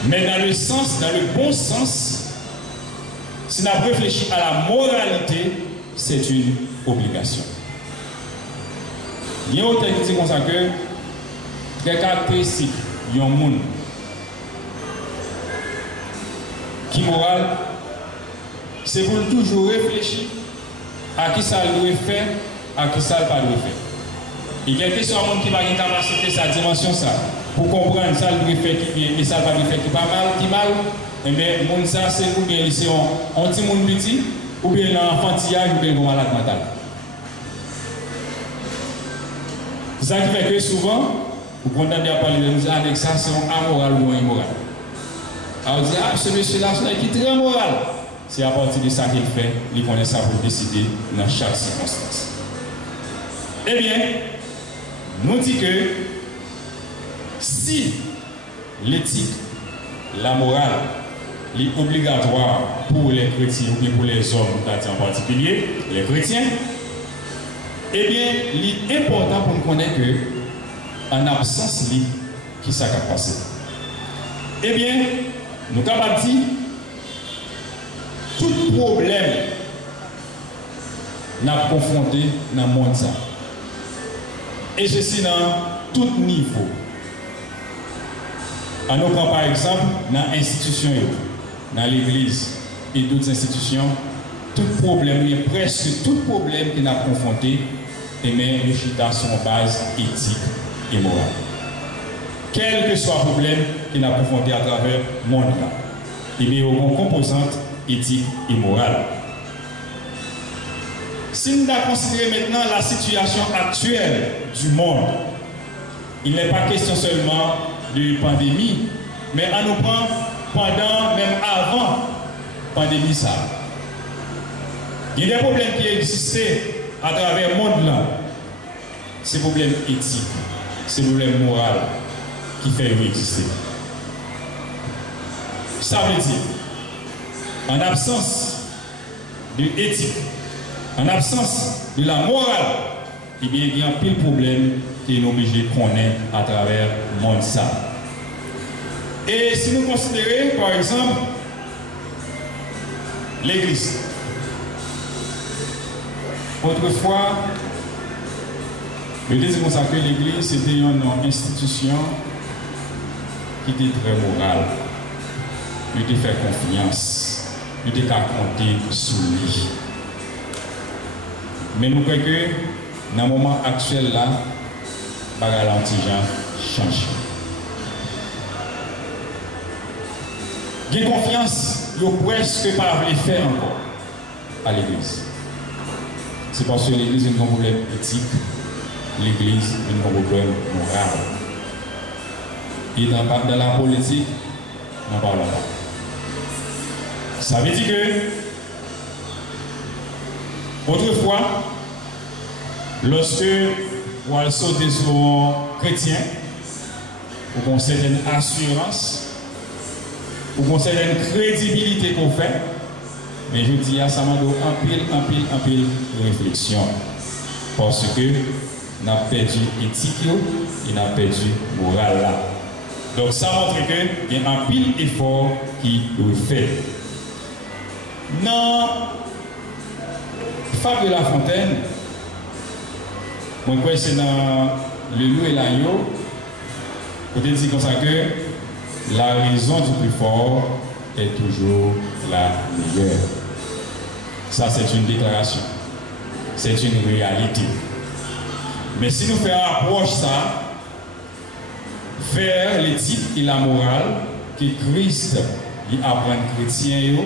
Mais dans le sens, dans le bon sens, si on réfléchit à la moralité, c'est une obligation. Il y a autant qui dit comme ça que les caractéristiques d'un monde qui moral, c'est pour toujours réfléchir à qui ça doit faire, à qui ça ne doit pas faire. Et quelque soit un monde qui va avoir capacité sa dimension ça pour comprendre ça doit faire qui bien et ça va doit faire qui pas mal, qui mal. Et bien monde ça c'est ou bien c'est un petit monde petit ou bien l'enfantillage ou bien un malade mental. C'est ça qui fait que souvent vous condamnez à parler de nous avec ça c'est un amoral ou un immoral. Alors on dit ah ce monsieur là c'est qui est très moral. C'est à partir de ça qu'il fait, il connaît ça pour décider dans chaque circonstance. Eh bien, nous dit que si l'éthique, la morale, est obligatoire pour les chrétiens ou bien pour les hommes, en particulier, les chrétiens, eh bien, il est important pour nous connaître que, en absence de qui ça va passer. Eh bien, nous sommes capables de dire tout problème n'a confronté dans le monde. Et ceci dans tout niveau. On nous prend par exemple dans l'institution, dans l'église et d'autres institutions, tout problème, presque tout problème qui n'a confronté, et même les chita sont en base éthique et morale. Quel que soit le problème qui n'a confronté à travers le monde, il y a une composante éthique et morale. Si nous considérons maintenant la situation actuelle du monde, il n'est pas question seulement de pandémie, mais on nous prend pendant, même avant pandémie ça. Il y a des problèmes qui existaient à travers le monde là. Ces problèmes éthiques, ces problèmes moraux qui fait exister. Ça veut dire, en absence de éthique, en absence de la morale, eh bien, il y a un pile problème qui est obligé de connaître à travers le monde ça. Et si nous considérons, par exemple, l'Église. Autrefois, le désir que l'Église, c'était une institution qui était très morale. Il était fait confiance. Il était qu'à compter sur lui. Mais nous croyons que dans le moment actuel là, l'antigen change. Il y a confiance, il n'y a presque pas à faire encore à l'Église. C'est parce que l'Église a un problème éthique, l'Église a un problème moral. Et dans la politique, on n'en parle pas. Ça veut dire que, autrefois, lorsque vous allez sauter sur un chrétien, vous avez une certaine assurance, vous avez une certaine crédibilité qu'on fait, mais je dis à ça m'a donné un pile réflexion. Parce que nous avons perdu l'éthique et nous avons perdu le moral là. Donc ça montre qu'il y a un pile effort qui est fait. Dans Fable de la Fontaine, moi je crois que c'est dans le loup et l'agneau, on dit comme ça que la raison du plus fort est toujours la meilleure. Ça c'est une déclaration, c'est une réalité. Mais si nous faisons approche ça, vers l'éthique et la morale que Christ apprend chrétien,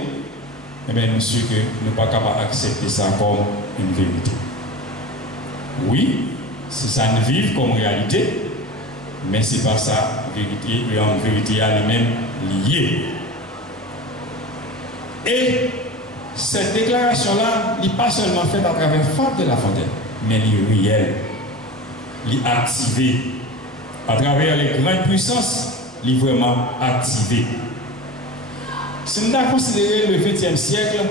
eh bien, nous sommes que nous ne sommes pas capables d'accepter ça comme une vérité. Oui, c'est ça nous vivons comme réalité, mais ce n'est pas ça, vérité, et en vérité, elle est même liée. Et cette déclaration-là n'est pas seulement faite à travers Fable de la Fontaine, mais elle est réelle, elle est activée. À travers les grandes puissances, elle est vraiment activée. Si nous avons considéré le XXe siècle,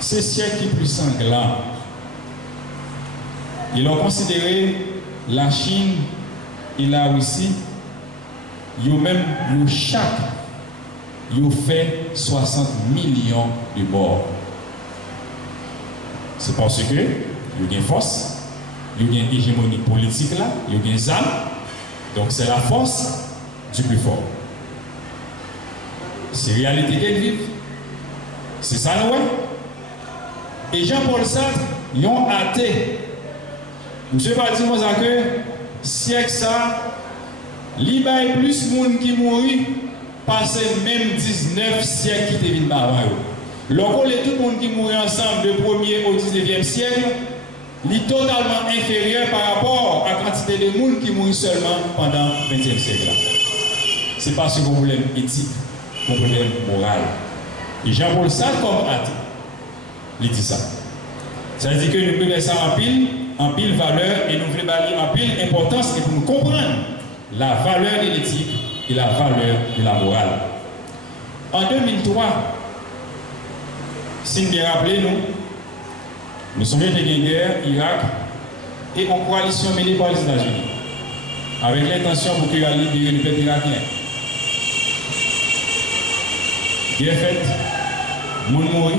c'est le siècle qui est plus sanglant. Ils ont considéré la Chine et la Russie, ils ont même chaque, ils ont fait 60 millions de morts. C'est parce que ils ont une force, il y a une hégémonie politique là, il y a une âme. Donc c'est la force du plus fort. C'est la réalité qu'elle vit. C'est ça, ouais. Et Jean-Paul Sartre, ils ont athée. Monsieur Parti que siècle ça, il y a plus de monde qui mourit, passé même 19 siècles qui étaient avant. Lorsqu'on est tout le monde qui mourit ensemble du 1er au 19e siècle, il est totalement inférieur par rapport à la quantité de monde qui mourit seulement pendant le 20e siècle. C'est parce que vous voulez éthique, un problème moral. Et Jean-Paul Sartre, comme athée, il dit ça. Ça veut dire que nous prenons ça en pile valeur, et nous voulons balayer en pile importance, et pour nous comprendre la valeur de l'éthique et la valeur de la morale. En 2003, si nous bien rappelez, nous sommes en guerre, Irak, et en coalition menée par les États-Unis, avec l'intention pour qu'ils libérer le peuple irakien. Guerre faite, moun mouri,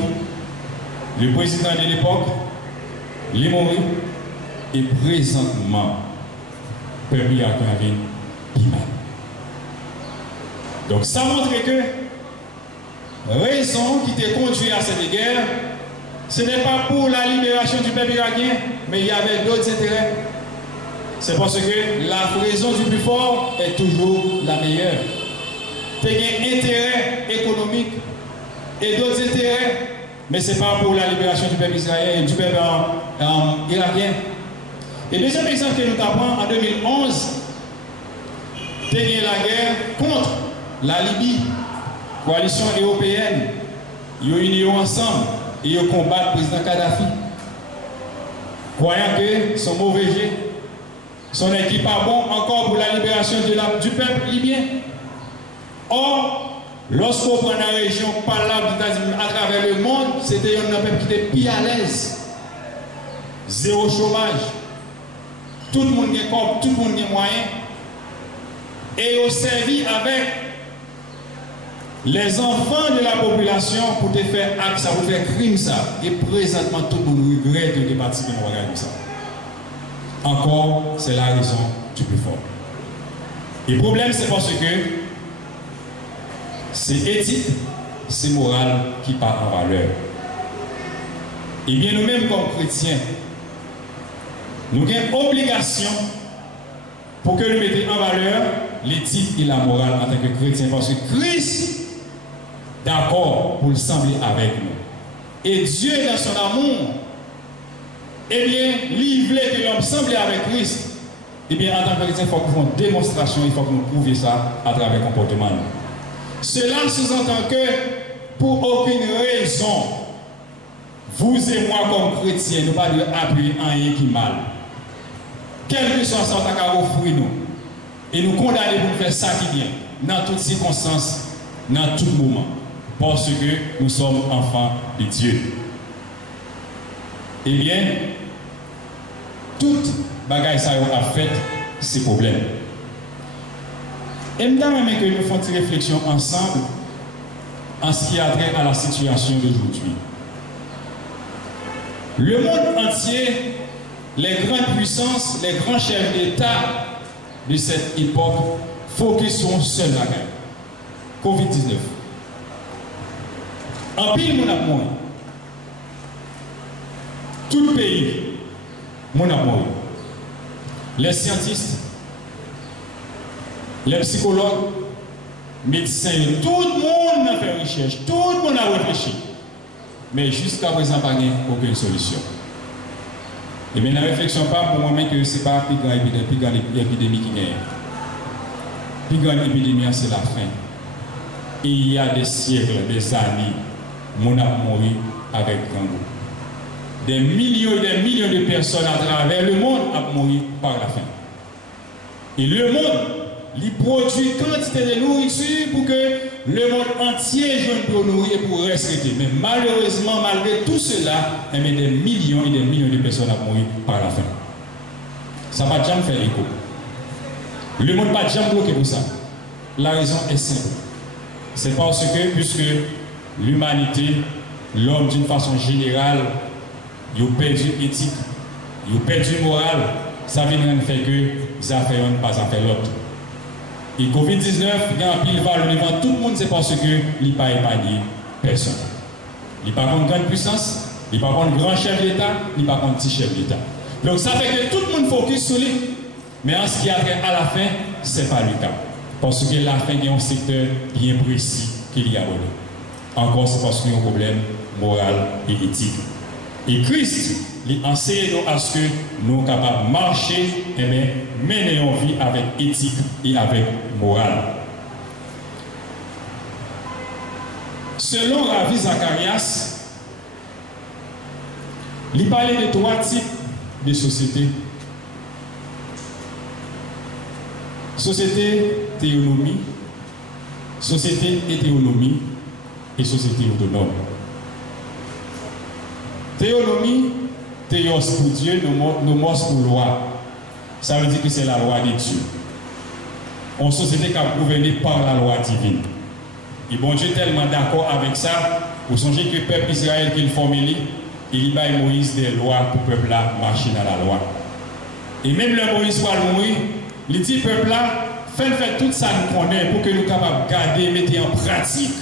le président de l'époque, il est mort, et présentement, le peuple irakien vient plus mal. Donc ça montre que raison qui t'a conduit à cette guerre, ce n'est pas pour la libération du peuple irakien, mais il y avait d'autres intérêts. C'est parce que la raison du plus fort est toujours la meilleure. Tu as un intérêt économique et d'autres intérêts, mais ce n'est pas pour la libération du peuple israélien et du peuple irakien. Et deuxième exemple que nous avons en 2011, tu as la guerre contre la Libye, coalition européenne. Ils ont unis ensemble et ils combattent le président Kadhafi. Croyant que son mauvais jet, son équipe pas bon encore pour la libération du peuple libyen. Or, lorsqu'on prend la région par là à travers le monde, c'était un peuple qui était plus à l'aise. Zéro chômage. Tout le monde est corps, tout le monde est moyen. Et ils ont servi avec les enfants de la population pour te faire acte, ça, pour faire crime ça. Et présentement, tout le monde regrette de participer à regarder ça. Encore, c'est la raison du plus fort. Et le problème, c'est parce que c'est éthique, c'est moral qui part en valeur. Et bien nous-mêmes comme chrétiens, nous avons obligation pour que nous mettions en valeur l'éthique et la morale en tant que chrétiens, parce que Christ d'accord pour le sembler avec nous. Et Dieu, dans son amour, eh bien, livré que l'homme semble avec Christ, eh bien, en tant que chrétien, il faut qu'on fasse une démonstration, il faut que nous prouvions ça à travers le comportement. Cela sous-entend que, pour aucune raison, vous et moi, comme chrétiens, nous ne pouvons pas appuyer en rien qui mal. Quel que soit ça, on a offrir nous. Et nous condamner pour faire ça qui vient, dans toutes circonstances, dans tout moment. Parce que nous sommes enfants de Dieu. Eh bien, toute bagaille ça a fait ces problèmes. Et maintenant, que nous faisons une réflexion ensemble en ce qui a trait à la situation d'aujourd'hui. Le monde entier, les grandes puissances, les grands chefs d'État de cette époque focus sur une seule bagaille. COVID-19. En pile, mon amour. Tout le pays, mon amour. Les scientifiques, les psychologues, médecins, tout le monde a fait recherche, tout le monde a réfléchi. Mais jusqu'à présent, pas aucune solution. Et bien, la réflexion pas pour moi que ce n'est pas la plus grande épidémie qui gagne. La plus grande épidémie, c'est la faim. Et il y a des siècles, des années, mon a mouru avec grand goût. Des millions de personnes à travers le monde ont mouru par la faim. Et le monde, il produit quantité de nourriture pour que le monde entier joue pour nourrir et pour rester. Mais malheureusement, malgré tout cela, il y a des millions et des millions de personnes à mourir par la faim. Ça ne va jamais faire écho. Le monde ne va jamais bloquer pour ça. La raison est simple. C'est parce que, puisque l'humanité, l'homme d'une façon générale, il a perdu éthique, ils ont perdu le moral, ça vient de faire que ça fait un pas à faire l'autre. Et Covid-19, il y a un pile valeur devant tout le monde, c'est parce que il n'a pas épargné personne. Il n'a pas contre grande puissance, il n'a pas contre grand chef d'État, il n'a pas contre petit chef d'État. Donc ça fait que tout le monde focus sur lui. Mais en ce qui a trait à la fin, ce n'est pas le cas. Parce que la fin est un secteur bien précis qu'il y a abordé. Encore, c'est parce qu'il y a un problème moral et éthique. Et Christ, il enseigne à ce que nous sommes capables de marcher et mener une vie avec éthique et avec morale. Selon Ravi Zacharias, il parlait de 3 types de sociétés. Société théonomie, société hétéronomie et société autonome. Théonomie, théos pour Dieu, nomos pour loi. Ça veut dire que c'est la loi de Dieu. Une société qui est gouvernée par la loi divine. Et bon Dieu est tellement d'accord avec ça, vous songez que le peuple Israël qu'il formule, il a Moïse des lois pour le peuple là marcher dans la loi. Et même le Moïse va mourir, il dit peuple là, faites tout ça nous connaît pour que nous soyons capables de garder, mettre en pratique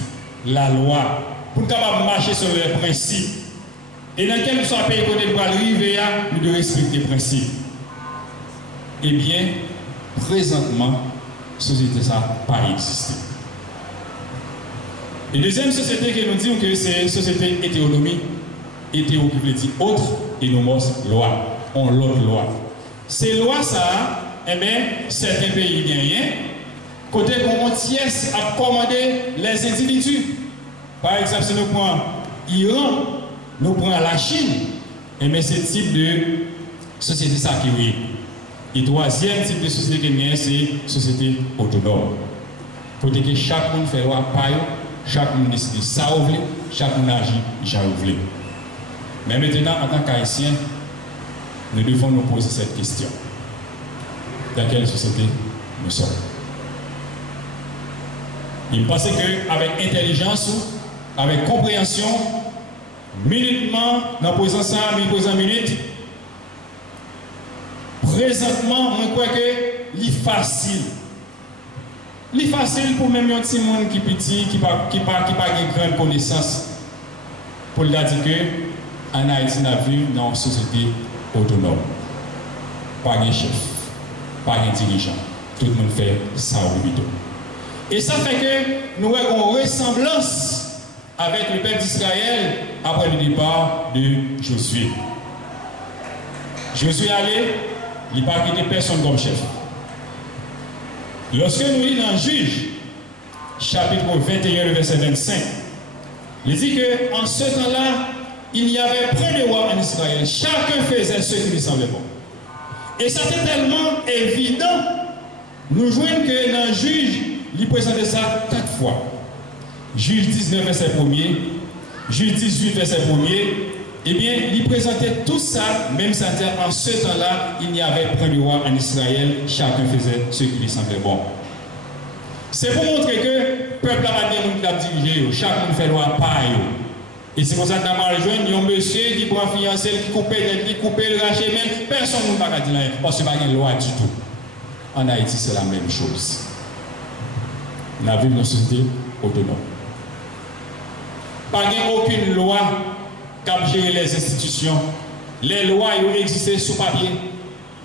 la loi, pour nous capables de marcher sur les principes. Et dans quel soit pays qu'on est arriver, nous devons respecter les principes. Eh bien, présentement, la société ça n'a pas existé. Et deuxième société que nous disons que c'est société hétéronomie, hétéro qui veut dire autre, et nomos loi, on l'autre loi. Ces lois ça, eh bien, certains pays gagnent, côté qu'on tiers à commander les individus. Par exemple, si nous prenons l'Iran, nous prenons la Chine, et bien ce type de société ça qui oui. Et troisième type de société qui gagne, c'est société autonome. Côté que chaque monde fait loi paille, chaque monde décide ça ou veut, chaque monde agit, j'en veut. Mais maintenant, en tant qu'Haïtien, nous devons nous poser cette question. Dans quelle société nous sommes? Il me pense qu'avec intelligence, avec compréhension, minutement, dans posant ça, minute, présentement, je crois que c'est facile. C'est facile pour même un petit monde qui est petit, qui n'a pas de grande connaissance, pour dire que en Haïti, on a vu dans une société autonome. Pas de chef, pas de dirigeant. Tout le monde fait ça au plutôt. Et ça fait que nous avons une ressemblance avec le peuple d'Israël après le départ de Josué. Josué allé, il n'a pas quitté personne comme chef. Lorsque nous lisons dans Juge, chapitre 21, verset 25, il dit qu'en ce temps-là, il y avait près de rois en Israël. Chacun faisait ce qui lui semblait bon. Et c'était tellement évident. Nous jouons que dans Juge, il présentait ça 4 fois. Juge 19, verset 1er, Juge 18, verset 1er. Eh bien, il présentait tout ça, même ça, en ce temps-là, il y avait près de rois en Israël. Chacun faisait ce qui lui semblait bon. C'est pour montrer que le peuple a pas de diriger, chaque monde fait loi pareil. Et c'est pour ça que nous avons rejoint un monsieur qui prend fiancé, qui coupe le rachet, mais personne ne peut pas dire rien, parce que ce n'est pas une loi du tout. En Haïti, c'est la même chose. Nous avons une société autonome. Pas aucune loi qui a géré les institutions. Les lois ont existé sous papier.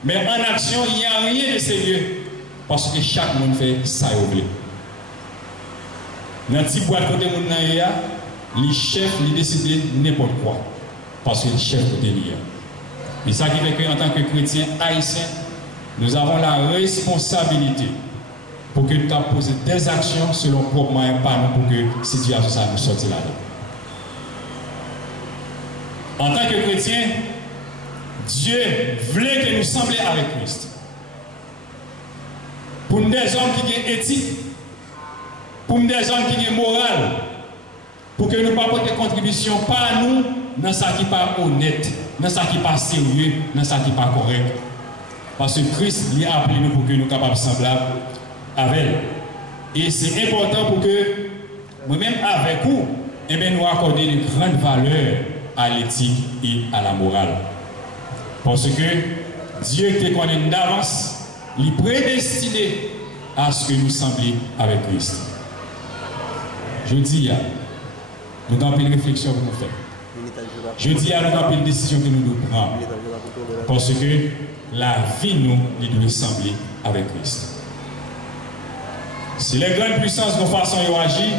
Mais en action, il n'y a rien de sérieux. Parce que chaque monde fait ça et oublié. Dans le petit boîte côté monde les chefs ils décident n'importe quoi. Parce que les chefs côté lié. Et ça qui fait qu'en tant que chrétiens haïtiens, nous avons la responsabilité pour que nous posions des actions selon propre moyen par nous pour que la situation ça nous sorte là-dedans. En tant que chrétiens, Dieu voulait que nous semblions avec Christ. Pour nous des hommes qui ont éthique, pour nous des hommes qui ont morale, pour que nous ne pas porter contribution par nous dans ce qui n'est pas honnête, dans ce qui n'est pas sérieux, dans ce qui n'est pas correct. Parce que Christ lui a appelé nous pour que nous soyons capables de semblables avec elle. Et c'est important pour que nous-mêmes avec vous, eh bien, nous accordions une grande valeur à l'éthique et à la morale. Parce que Dieu te connaît d'avance, il est prédestiné à ce que nous semblions avec Christ. Je dis, nous avons une réflexion que nous faisons. Je dis à nous avons une décision que nous devons prendre. Parce que la vie, nous, il doit sembler avec Christ. Si les grandes puissances de façon ont agi,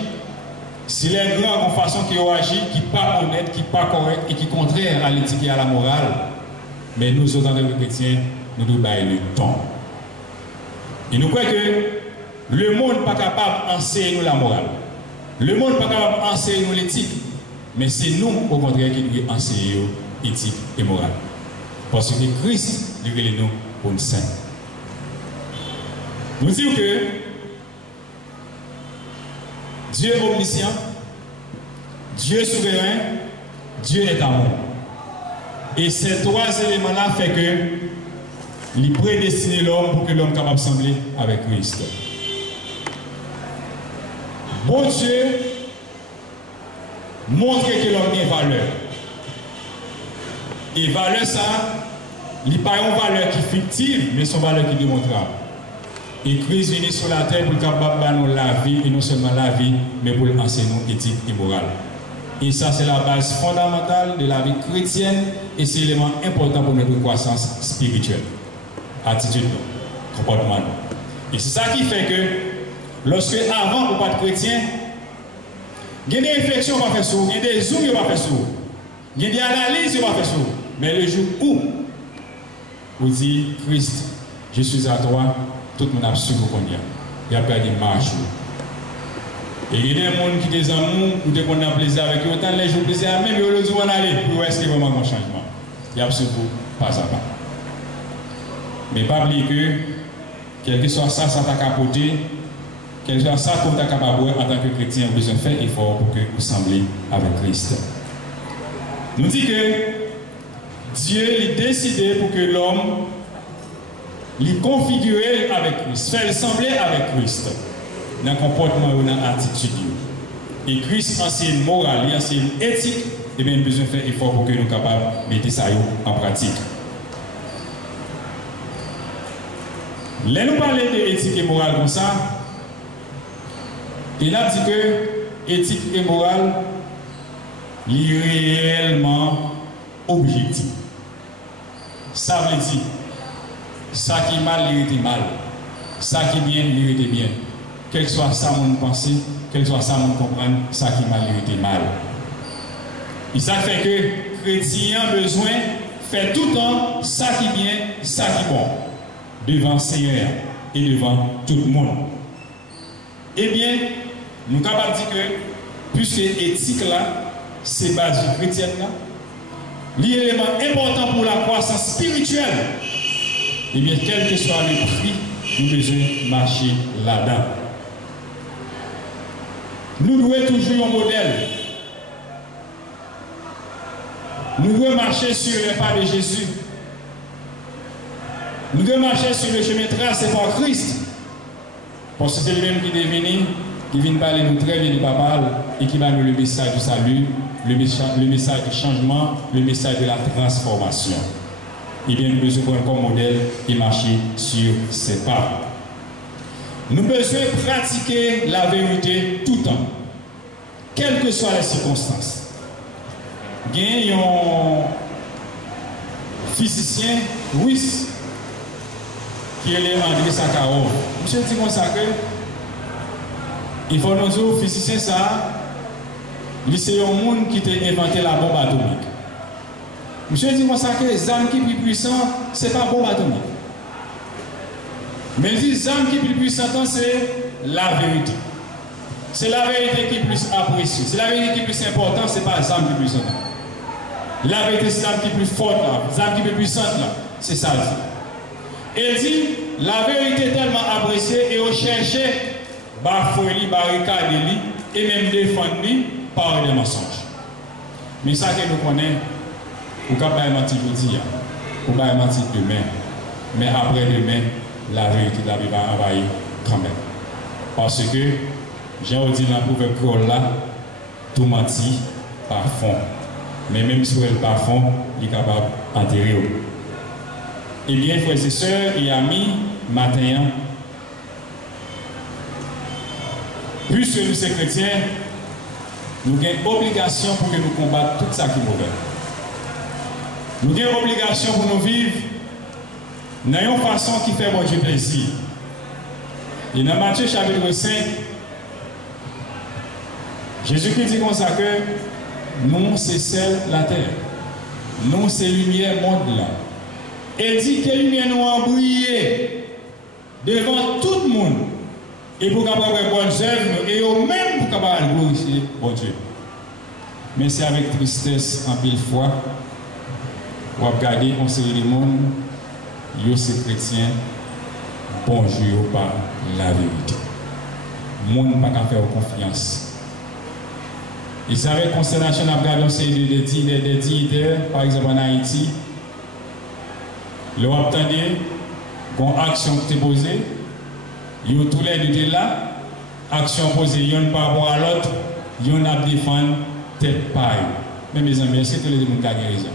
si les grands de façon qui ont agi, qui ne sont pas honnêtes, qui ne sont pas corrects et qui sont contraires à l'éthique et à la morale, mais nous autres, en tant que chrétiens, nous devons bailler le temps. Et nous croyons que le monde n'est pas capable d'enseigner nous la morale. Le monde n'est pas capable d'enseigner nous l'éthique. Mais c'est nous, au contraire, qui devons enseigner l'éthique et morale. Parce que Christ, lui, est nous pour nous saints. Nous disons que Dieu est omniscient, Dieu est souverain, Dieu est amour. Et ces trois éléments-là font que il prédestine l'homme pour que l'homme soit capable de sembler avec Christ. Bon Dieu montre que l'homme a une valeur. Et valeur ça, il n'y a pas une valeur qui est fictive, mais son valeur qui est démontrable. Et Christ vient sur la terre pour capable de nous la vie, et non seulement la vie, mais pour enseigner nous éthique et morale. Et ça, c'est la base fondamentale de la vie chrétienne, et c'est l'élément important pour notre croissance spirituelle. Attitude, comportement. Et c'est ça qui fait que, lorsque avant, vous pas de chrétien, il y a des réflexions qu'on va faire sur, il y a des zooms qu'on va faire sur, il y a des analyses qu'on va faire sur. Mais le jour où vous dites, Christ, je suis à toi, tout le monde a su qu'on y a. Il y a perdu marche. Et il y a des gens qui ont des amours, ou des gens qui ont plaisir avec eux, autant les jours plaisir, même ils le disent, on aller, pour est-ce qu'il y a vraiment un changement. Il y a absolument pas à pas. Mais pas oublier que, quel que soit ça, ça t'a capoté, quel que soit ça qu'on t'a capable en tant que chrétien, vous besoin de faire effort pour que vous sembliez avec Christ. Nous dit que Dieu a décidé pour que l'homme il configuré avec Christ, faire sembler avec Christ, dans le comportement ou dans l'attitude. Et Christ enseigne morale, il enseigne éthique, et bien il a besoin de faire effort pour que nous soyons capables de mettre ça en pratique. Là, nous parlons d'éthique et morale comme ça, il a dit que éthique et morale est réellement objectif. Ça veut dire, ça qui est mal, il était mal. Ça qui est bien, il était bien. Quel que soit ça, mon pensée, quel que soit ça, mon comprendre, ça qui est mal, il était mal. Et ça fait que les chrétiens ont besoin de faire tout le temps ça qui est bien, ça qui est bon. Devant le Seigneur et devant tout le monde. Eh bien, nous sommes capables de dire que, puisque l'éthique là, c'est base chrétienne là, l'élément important pour la croissance spirituelle, eh bien, quel que soit le prix, nous devons marcher là-dedans. Nous devons toujours un modèle. Nous devons marcher sur les pas de Jésus. Nous devons marcher sur le chemin tracé par Christ. Parce que c'est lui-même qui est venu, qui vient parler nous très bien de papa et qui va nous le message du salut, le message du changement, le message de la transformation. Eh bien, nous devons prendre comme modèle et marcher sur ses pas. Nous devons pratiquer la vérité tout le temps, quelles que soient les circonstances. Il y a un physicien russe qui est André Sakharov. Monsieur dit comme ça que il faut nous dire, physicien ça, c'est un monde qui a inventé la bombe atomique. Monsieur dit comme ça que les armes qui sont plus puissantes, ce n'est pas la bombe atomique. Mais les armes qui sont plus puissantes, c'est la vérité. C'est la vérité qui est plus appréciée. C'est la vérité qui est plus importante, ce n'est pas les armes qui sont plus puissantes. La vérité, c'est l'arme qui est plus forte, les armes qui sont plus puissantes, c'est ça. Il dit, la vérité est tellement appréciée et on cherche bafouer, barricader et même défendre par des mensonges. Mais ça que nous connaissons, on ne peut pas mentir aujourd'hui, on ne peut pas mentir demain. Mais après demain, la vérité de la vie va envahir quand même. Parce que, j'ai dit dans le proverbe là, tout mentit par fond. Mais même si elle n'est pas fond, il est capable d'enterrer. Eh bien, frères et sœurs et amis, matin, puisque nous sommes chrétiens, nous avons obligation pour que nous combattions tout ça qui est mauvais. Nous avons obligation pour nous vivre dans une façon qui fait bon Dieu plaisir. Et dans Matthieu chapitre 5, Jésus-Christ dit comme ça que nous, c'est celle la terre. Nous, c'est lumière monde là. Et dit que lumière nous a brillé devant tout le monde. Et pour capable de bonnes œuvres, et au même pour capable de glorifier bon Dieu. Mais c'est avec tristesse, en pile fois, on va regarder en série de monde, yo c'est chrétien, bon Dieu par la vérité. Monde pas qu'à faire confiance. Et c'est avec consternation à regarder en série des dignitaires, par exemple en Haïti, l'on attendait qu'on action qui est posée. Yo tous les deux là, action posée, y'en par rapport à l'autre, y'en a défendre tête paille. Mais mes amis, c'est que les gens qui ont raison.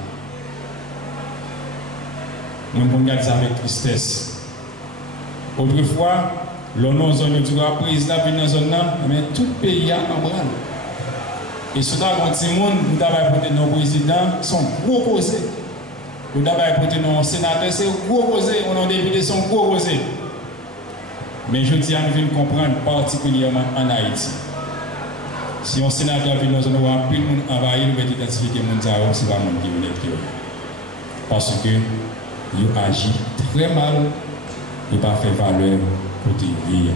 Nous regardons ça avec tristesse. Autrefois, l'on a zone du président vient dans zone là, mais tout le pays a en branle. Et surtout quand tout le monde, nous avons porté nos présidents, sont gros causés. Nous avons porté nos sénateurs, c'est gros causés, on a députés, sont gros causés. Mais je dis à nous comprendre particulièrement en Haïti. Si un sénateur vient dans une zone où plus de monde envahit, nous devons identifier que les gens ne sont pas les gens qui sont. Parce que ils agissent très mal et pas fait valeur pour te rire.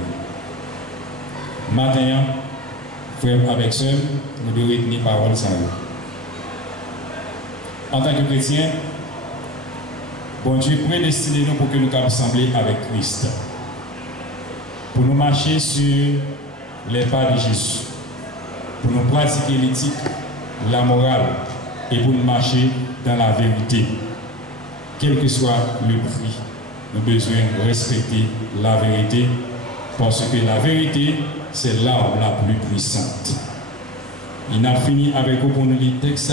Maintenant, frère avec sœur, nous devons retenir parole sans eux. En tant que chrétien, bon Dieu prédestiné nous pour que nous puissions assembler avec Christ. Pour nous marcher sur les pas de Jésus, pour nous pratiquer l'éthique, la morale et pour nous marcher dans la vérité. Quel que soit le prix, nous avons besoin de respecter la vérité parce que la vérité, c'est l'arme la plus puissante. Il a fini avec vous pour nous lire le texte.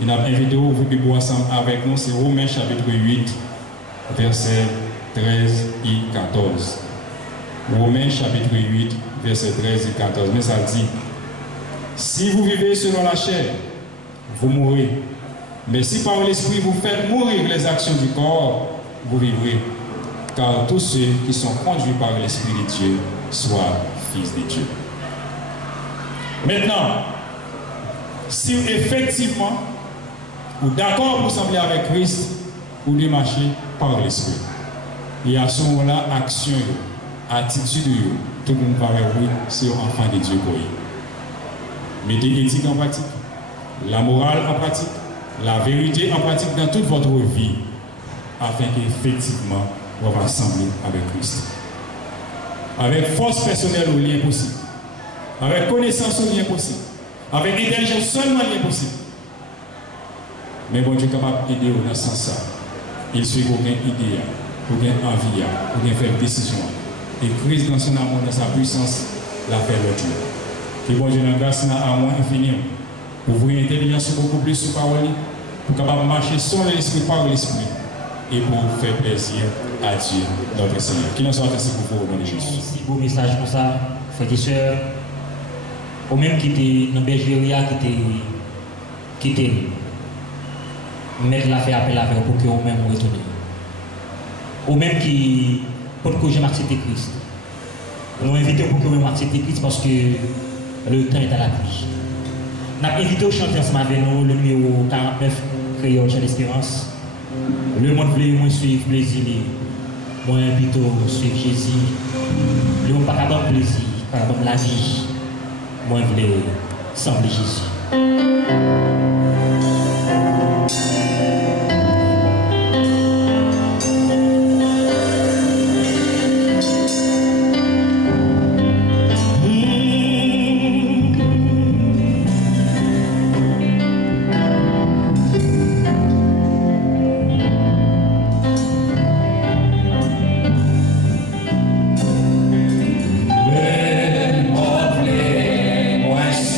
Il a invité vous pour boire ensemble avec nous. C'est Romains chapitre 8, versets 13 et 14. Romains chapitre 8, versets 13 et 14. Mais ça dit, si vous vivez selon la chair, vous mourrez. Mais si par l'esprit vous faites mourir les actions du corps, vous vivrez. Car tous ceux qui sont conduits par l'esprit de Dieu soient fils de Dieu. Maintenant, si effectivement vous êtes d'accord pour sembler avec Christ, vous devez marcher par l'esprit. Et à ce moment-là, action, attitude, tout le monde va oui, c'est un enfant de Dieu. Mettez l'éthique en pratique, la morale en pratique, la vérité en pratique dans toute votre vie, afin qu'effectivement, vous va assembler avec Christ. Avec force personnelle au lien possible, avec connaissance au lien possible, avec intelligence seulement au lien possible. Mais bon Dieu est capable d'aider dans ce sens. Il suit aucune idée, aucune envie, aucune faire décision. Et Christ dans son amour, dans sa puissance, l'a fait l'autre. Que bon Dieu dans grâce à moi infiniment. Ouvrir l'intelligence beaucoup plus sur parole, pour capable marcher sur l'esprit par l'esprit et pour faire plaisir à Dieu, notre Seigneur. Qui nous soit ainsi pour vous, au nom de Jésus. Merci pour le message comme ça, frères et sœurs. Au même qui était dans Bergeria, qui était mettre la fait appel à faire pour que vous-même vous retournez. Au même qui, pour que j'ai accepté Christ. Nous invitons pour que vous accepté Christ parce que le temps est à la pluie. Nous avons invité au chanter ensemble avec nous le numéro 49, Créole Jean d'Espérance. Le monde voulait moins suivre plaisir, moins plutôt suivre Jésus. Le monde pas capable de plaisir, pas capable de la vie. Moi, je voulais sembler Jésus. Moi, je suis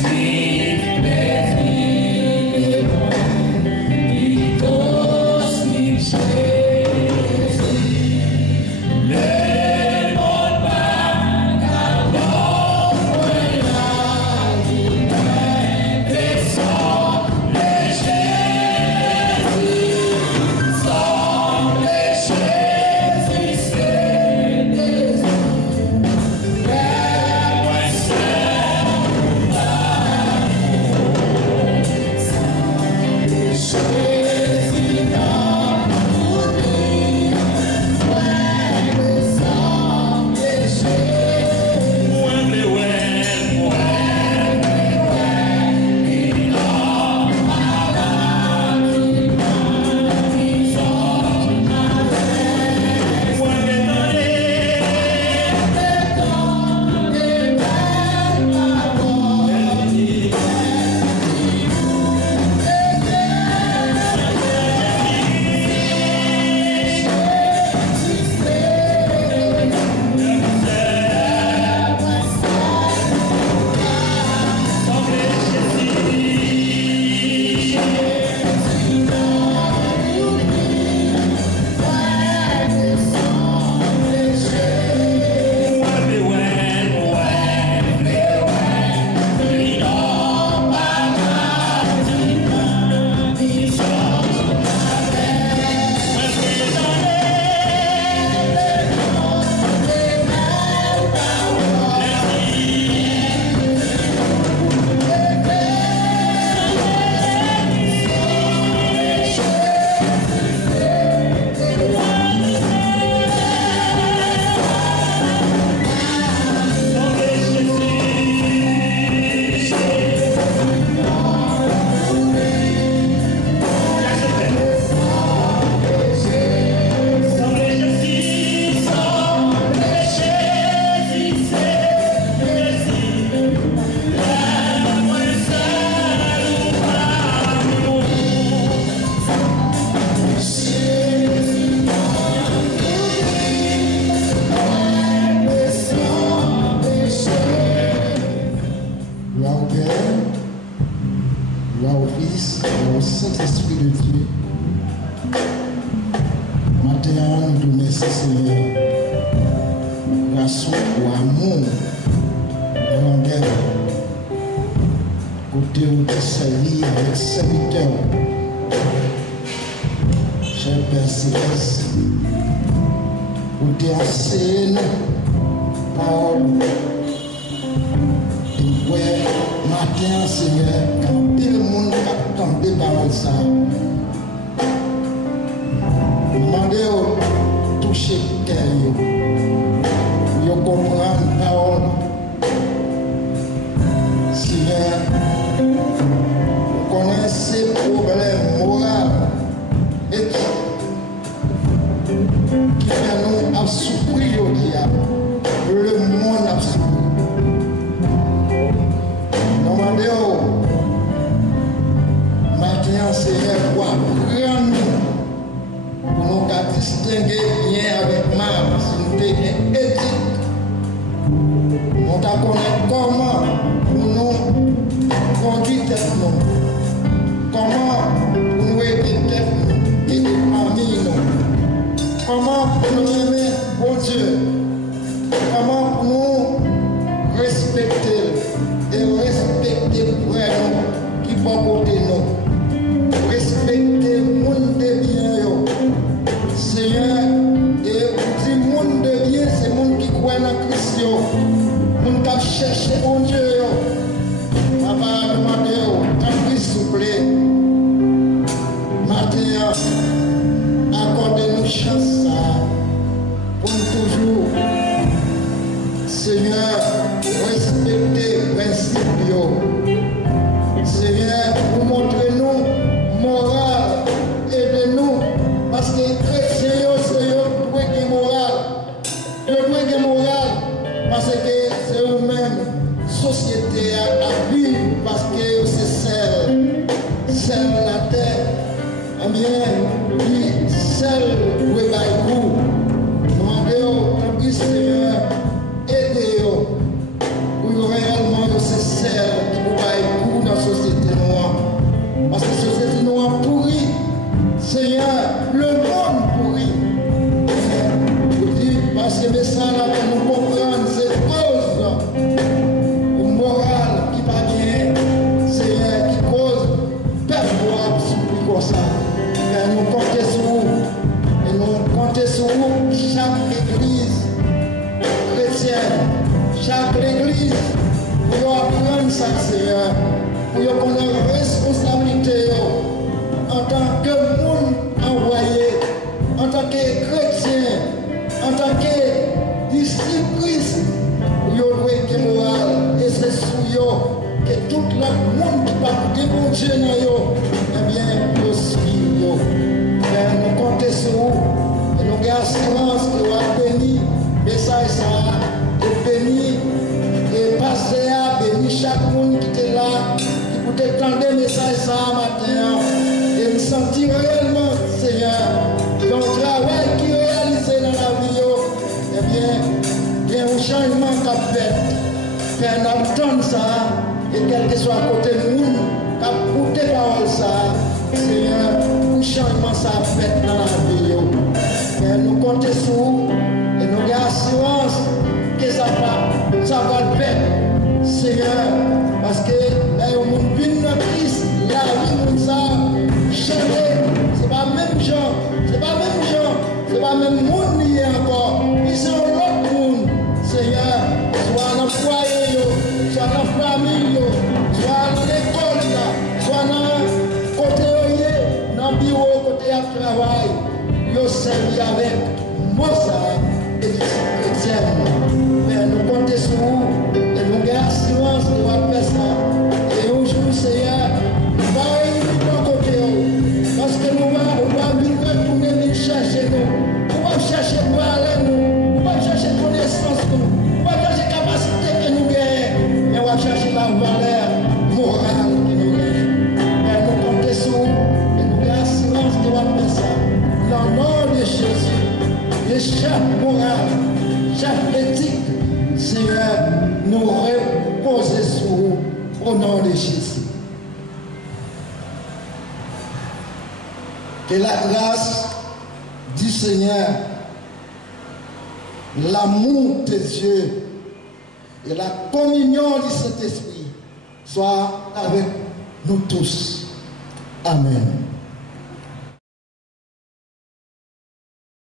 au Saint-Esprit de Dieu. Maintenant, nous donnons merci Seigneur. Grâce au amour, grandeur, côté où tu servis avec serviteur. Cher Père Céleste, où tu enseignes parole. Et ouais, matin, Seigneur, quand tout le monde a entendu parole ça, demandez au toucher le cœur, pour comprendre la parole. Seigneur, vous connaissez ces problèmes moraux et qui fait nous souffrir au diable. Le monde a souffert. Demandez-vous, maintenant, Seigneur, pour apprendre pour nous distinguer bien avec mal, si nous sommes éthiques. Nous connaissons comment pour nous conduire nous, comment pour nous aider nous, aider famille nous, comment pour nous aimer bon Dieu. Comment pour nous respecter et respecter frères qui vont côté nous. Respecter le monde de bien. Seigneur, et si le monde de bien, c'est le monde qui croit dans Christ. Le monde qui cherche bon Dieu. Papa, demandez, s'il vous plaît, maintenant, accordez-nous chance pour toujours. Seigneur, respectez les principes. Seigneur, vous montrez-nous morale, aidez-nous, parce que les chrétiens, Seigneur, doivent être moral. Ils doivent être moral, parce que c'est eux-mêmes, société à vivre, parce que c'est celle la terre. Eh bien, celle où est vous. Demandez-vous, Seigneur, aidez-vous pour réellement c'est celle qui vous va écouter dans la société noire. Parce que la société noire pourrit. Seigneur, le monde pourrit. Parce que mes sœurs, nous comprenons ces causes morales qui va bien, Seigneur, qui cause perdre comme ça. Et nous comptons sur vous. Et nous comptons sur vous, chaque église chrétienne, chaque église, pour apprendre ça, Seigneur, pour qu'on ait une responsabilité en tant que monde envoyé, en tant que chrétien, en tant que disciple Christ, vous devez être moral, et c'est sur vous que tout le monde qui va pour bon Dieu, eh bien, vous suivez. Nous comptons sur vous, et nous avons assurance que vous avez béni, message ça, et béni, et passer à béni chaque monde qui était là, qui peut entendre des messages ça matin, et me sentir réellement, Seigneur, dans le travail qui est réalisé dans la vie, eh bien, il y a un changement qui a fait. Faire entendre ça, et quel que soit à côté de nous, qui a écouté parole ça, Seigneur, un changement ça a fait dans la vie. Et nous comptons sur vous, et nous avons assurance que ça va le faire, Seigneur, parce que là, on vient dans Christ, la vie nous a changé. C'est pas le même genre, c'est pas le même genre, c'est pas le même monde qui est encore. Ils sont l'autre monde, Seigneur, soit dans le foyer, soit dans la famille, soit dans l'école, soit dans le côté dans le bureau, côté de travail. Ils servent avec moi ça et du chrétien. Mais nous comptons sur vous et nous avons assurance de votre faire ça. Et aujourd'hui, Seigneur, nous allons réunir dans le côté. Parce que nous allons venir chercher nous. Nous allons chercher pour aller nous. Nous allons chercher connaissance nous. Nous allons chercher capacité que nous gagnons. Et nous allons chercher la valeur morale que nous gagnons. Mais nous comptons sur vous et nous avons assurance de votre faire ça. Dans le nom de Jésus, et chaque morale, chaque éthique, Seigneur, nous reposons sur vous au nom de Jésus. Que la grâce du Seigneur, l'amour de Dieu et la communion du Saint-Esprit soient avec nous tous. Amen.